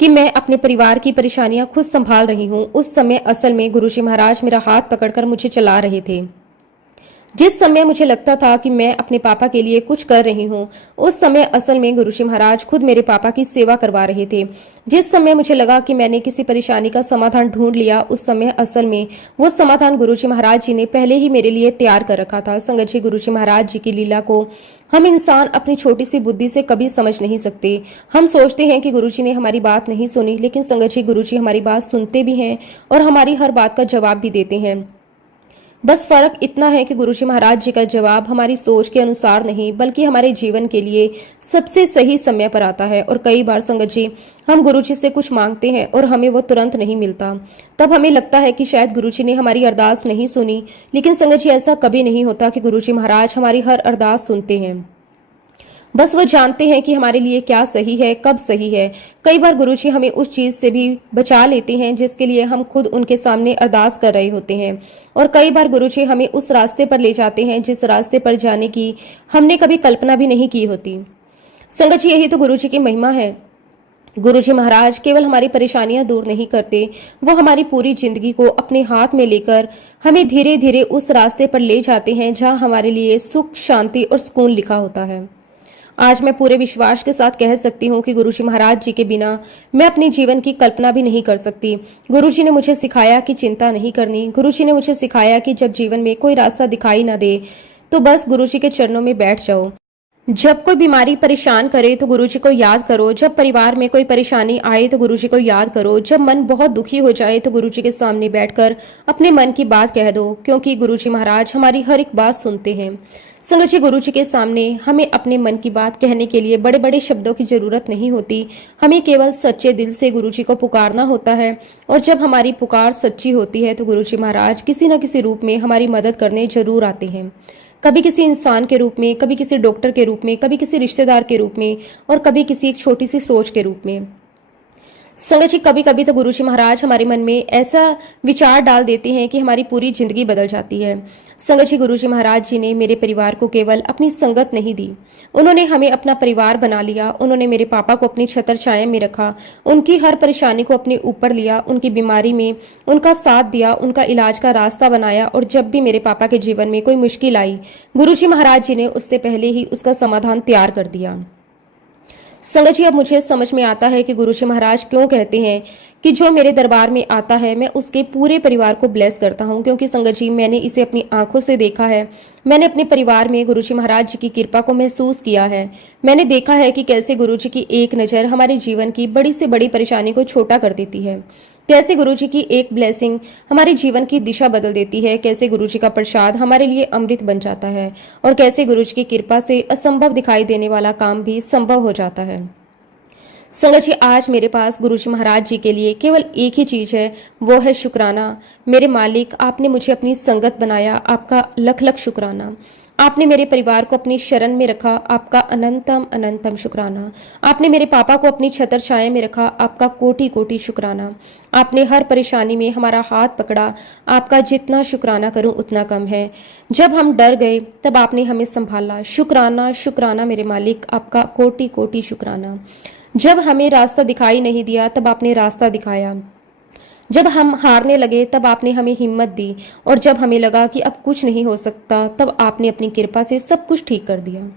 कि मैं अपने परिवार की परेशानियां खुद संभाल रही हूँ, उस समय असल में गुरुजी महाराज मेरा हाथ पकड़कर मुझे चला रहे थे। जिस समय मुझे लगता था कि मैं अपने पापा के लिए कुछ कर रही हूँ, उस समय असल में गुरुजी महाराज खुद मेरे पापा की सेवा करवा रहे थे। जिस समय मुझे लगा कि मैंने किसी परेशानी का समाधान ढूंढ लिया, उस समय असल में वो समाधान गुरुजी महाराज जी ने पहले ही मेरे लिए तैयार कर रखा था। संगत जी, गुरुजी महाराज जी की लीला को हम इंसान अपनी छोटी सी बुद्धि से कभी समझ नहीं सकते। हम सोचते हैं कि गुरुजी ने हमारी बात नहीं सुनी, लेकिन संगत जी, गुरुजी हमारी बात सुनते भी हैं और हमारी हर बात का जवाब भी देते हैं। बस फर्क इतना है कि गुरुजी महाराज जी का जवाब हमारी सोच के अनुसार नहीं, बल्कि हमारे जीवन के लिए सबसे सही समय पर आता है। और कई बार संगत जी, हम गुरुजी से कुछ मांगते हैं और हमें वो तुरंत नहीं मिलता। तब हमें लगता है कि शायद गुरुजी ने हमारी अरदास नहीं सुनी, लेकिन संगत जी, ऐसा कभी नहीं होता कि गुरुजी महाराज हमारी हर अरदास सुनते हैं। बस वो जानते हैं कि हमारे लिए क्या सही है, कब सही है। कई बार गुरुजी हमें उस चीज से भी बचा लेते हैं जिसके लिए हम खुद उनके सामने अरदास कर रहे होते हैं, और कई बार गुरुजी हमें उस रास्ते पर ले जाते हैं जिस रास्ते पर जाने की हमने कभी कल्पना भी नहीं की होती। संगत जी, यही तो गुरुजी की महिमा है। गुरुजी महाराज केवल हमारी परेशानियां दूर नहीं करते, वो हमारी पूरी जिंदगी को अपने हाथ में लेकर हमें धीरे धीरे उस रास्ते पर ले जाते हैं जहां हमारे लिए सुख, शांति और सुकून लिखा होता है। आज मैं पूरे विश्वास के साथ कह सकती हूँ कि गुरुजी महाराज जी के बिना मैं अपने जीवन की कल्पना भी नहीं कर सकती। गुरुजी ने मुझे सिखाया कि चिंता नहीं करनी। गुरुजी ने मुझे सिखाया कि जब जीवन में कोई रास्ता दिखाई ना दे तो बस गुरुजी के चरणों में बैठ जाओ। जब कोई बीमारी परेशान करे तो गुरुजी को याद करो। जब परिवार में कोई परेशानी आए तो गुरुजी को याद करो। जब मन बहुत दुखी हो जाए तो गुरुजी के सामने बैठकर अपने मन की बात कह दो, क्योंकि गुरुजी महाराज हमारी हर एक बात सुनते हैं। संगत जी, गुरुजी के सामने हमें अपने मन की बात कहने के लिए बड़े बड़े शब्दों की जरूरत नहीं होती। हमें केवल सच्चे दिल से गुरुजी को पुकारना होता है, और जब हमारी पुकार सच्ची होती है तो गुरुजी महाराज किसी न किसी रूप में हमारी मदद करने जरूर आते हैं। कभी किसी इंसान के रूप में, कभी किसी डॉक्टर के रूप में, कभी किसी रिश्तेदार के रूप में, और कभी किसी एक छोटी सी सोच के रूप में। संगत जी, कभी कभी तो गुरुजी महाराज हमारे मन में ऐसा विचार डाल देते हैं कि हमारी पूरी जिंदगी बदल जाती है। संगत जी, गुरुजी महाराज जी ने मेरे परिवार को केवल अपनी संगत नहीं दी, उन्होंने हमें अपना परिवार बना लिया। उन्होंने मेरे पापा को अपनी छत्र छाया में रखा, उनकी हर परेशानी को अपने ऊपर लिया, उनकी बीमारी में उनका साथ दिया, उनका इलाज का रास्ता बनाया। और जब भी मेरे पापा के जीवन में कोई मुश्किल आई, गुरुजी महाराज जी ने उससे पहले ही उसका समाधान तैयार कर दिया। संगत जी, अब मुझे समझ में आता है कि गुरुजी महाराज क्यों कहते हैं कि जो मेरे दरबार में आता है मैं उसके पूरे परिवार को ब्लेस करता हूं। क्योंकि संगत जी, मैंने इसे अपनी आंखों से देखा है। मैंने अपने परिवार में गुरुजी महाराज जी की कृपा को महसूस किया है। मैंने देखा है कि कैसे गुरुजी की एक नज़र हमारे जीवन की बड़ी से बड़ी परेशानी को छोटा कर देती है, कैसे गुरुजी की एक ब्लेसिंग हमारे जीवन की दिशा बदल देती है, कैसे गुरुजी का प्रसाद हमारे लिए अमृत बन जाता है, और कैसे गुरुजी की कृपा से असंभव दिखाई देने वाला काम भी संभव हो जाता है। संगत जी, आज मेरे पास गुरुजी महाराज जी के लिए केवल एक ही चीज है, वो है शुक्राना। मेरे मालिक, आपने मुझे अपनी संगत बनाया, आपका लख लख शुक्राना। आपने मेरे परिवार को अपनी शरण में रखा, आपका अनंतम अनंतम शुक्राना। आपने मेरे पापा को अपनी छत्र छाया में रखा, आपका कोटि कोटि शुक्राना। आपने हर परेशानी में हमारा हाथ पकड़ा, आपका जितना शुक्राना करूं उतना कम है। जब हम डर गए तब आपने हमें संभाला, शुक्राना शुक्राना मेरे मालिक, आपका कोटि कोटि शुक्राना। जब हमें रास्ता दिखाई नहीं दिया तब आपने रास्ता दिखाया, जब हम हारने लगे तब आपने हमें हिम्मत दी, और जब हमें लगा कि अब कुछ नहीं हो सकता तब आपने अपनी कृपा से सब कुछ ठीक कर दिया।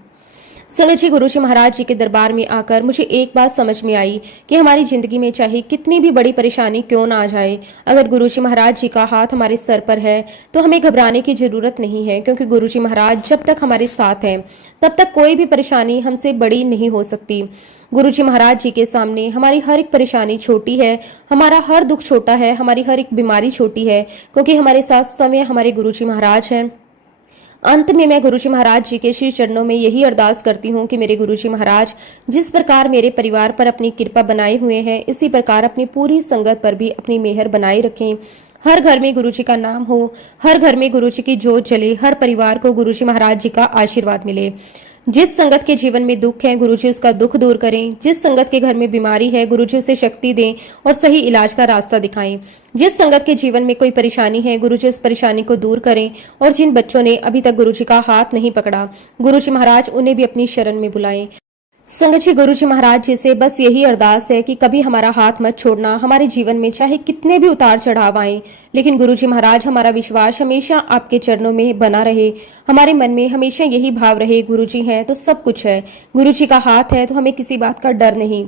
संगत जी, गुरुजी महाराज जी के दरबार में आकर मुझे एक बात समझ में आई कि हमारी जिंदगी में चाहे कितनी भी बड़ी परेशानी क्यों ना आ जाए, अगर गुरुजी महाराज जी का हाथ हमारे सर पर है तो हमें घबराने की जरूरत नहीं है। क्योंकि गुरुजी महाराज जब तक हमारे साथ हैं तब तक कोई भी परेशानी हमसे बड़ी नहीं हो सकती। गुरुजी महाराज जी के सामने हमारी हर एक परेशानी छोटी है, हमारा हर दुख छोटा है, हमारी हर एक बीमारी छोटी है, क्योंकि हमारे साथ समय हमारे गुरुजी महाराज हैं। अंत में मैं गुरुजी महाराज जी के श्री चरणों में यही अरदास करती हूँ कि मेरे गुरुजी महाराज जिस प्रकार मेरे परिवार पर अपनी कृपा बनाए हुए हैं, इसी प्रकार अपनी पूरी संगत पर भी अपनी मेहर बनाए रखें। हर घर में गुरुजी का नाम हो, हर घर में गुरुजी की जोत जले, हर परिवार को गुरुजी महाराज जी का आशीर्वाद मिले। जिस संगत के जीवन में दुख है गुरुजी उसका दुख दूर करें। जिस संगत के घर में बीमारी है गुरुजी उसे शक्ति दें और सही इलाज का रास्ता दिखाएं। जिस संगत के जीवन में कोई परेशानी है गुरुजी उस परेशानी को दूर करें। और जिन बच्चों ने अभी तक गुरुजी का हाथ नहीं पकड़ा गुरुजी महाराज उन्हें भी अपनी शरण में बुलाएं। संगत जी, गुरुजी महाराज जी से बस यही अरदास है कि कभी हमारा हाथ मत छोड़ना। हमारे जीवन में चाहे कितने भी उतार चढ़ाव आए, लेकिन गुरुजी महाराज हमारा विश्वास हमेशा आपके चरणों में बना रहे। हमारे मन में हमेशा यही भाव रहे, गुरुजी हैं तो सब कुछ है, गुरुजी का हाथ है तो हमें किसी बात का डर नहीं,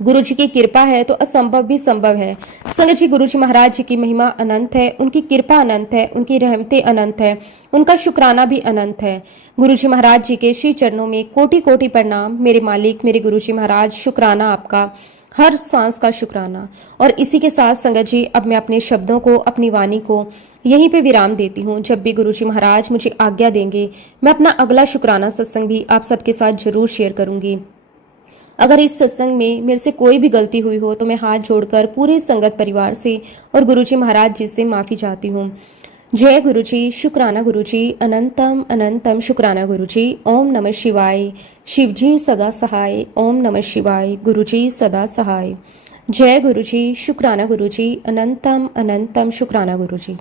गुरुजी की कृपा है तो असंभव भी संभव है। संगत जी, गुरुजी महाराज जी की महिमा अनंत है, उनकी कृपा अनंत है, उनकी रहमतें अनंत है, उनका शुक्राना भी अनंत है। गुरुजी महाराज जी के श्री चरणों में कोटि कोटि प्रणाम। मेरे मालिक, मेरे गुरुजी महाराज, शुक्राना आपका, हर सांस का शुक्राना। और इसी के साथ संगत जी, अब मैं अपने शब्दों को, अपनी वाणी को यहीं पे विराम देती हूँ। जब भी गुरुजी महाराज मुझे आज्ञा देंगे मैं अपना अगला शुक्राना सत्संग भी आप सबके साथ जरूर शेयर करूंगी। अगर इस सत्संग में मेरे से कोई भी गलती हुई हो तो मैं हाथ जोड़कर पूरे संगत परिवार से और गुरुजी महाराज जी से माफी चाहती हूँ। जय गुरुजी, शुक्राना गुरुजी, अनंतम अनंतम शुक्राना गुरुजी। ओम नमः शिवाय। शिवजी सदा सहाय। ओम नमः शिवाय। गुरुजी सदा सहाय। जय गुरुजी, शुक्राना गुरुजी, अनंतम अनंतम शुक्राना गुरुजी।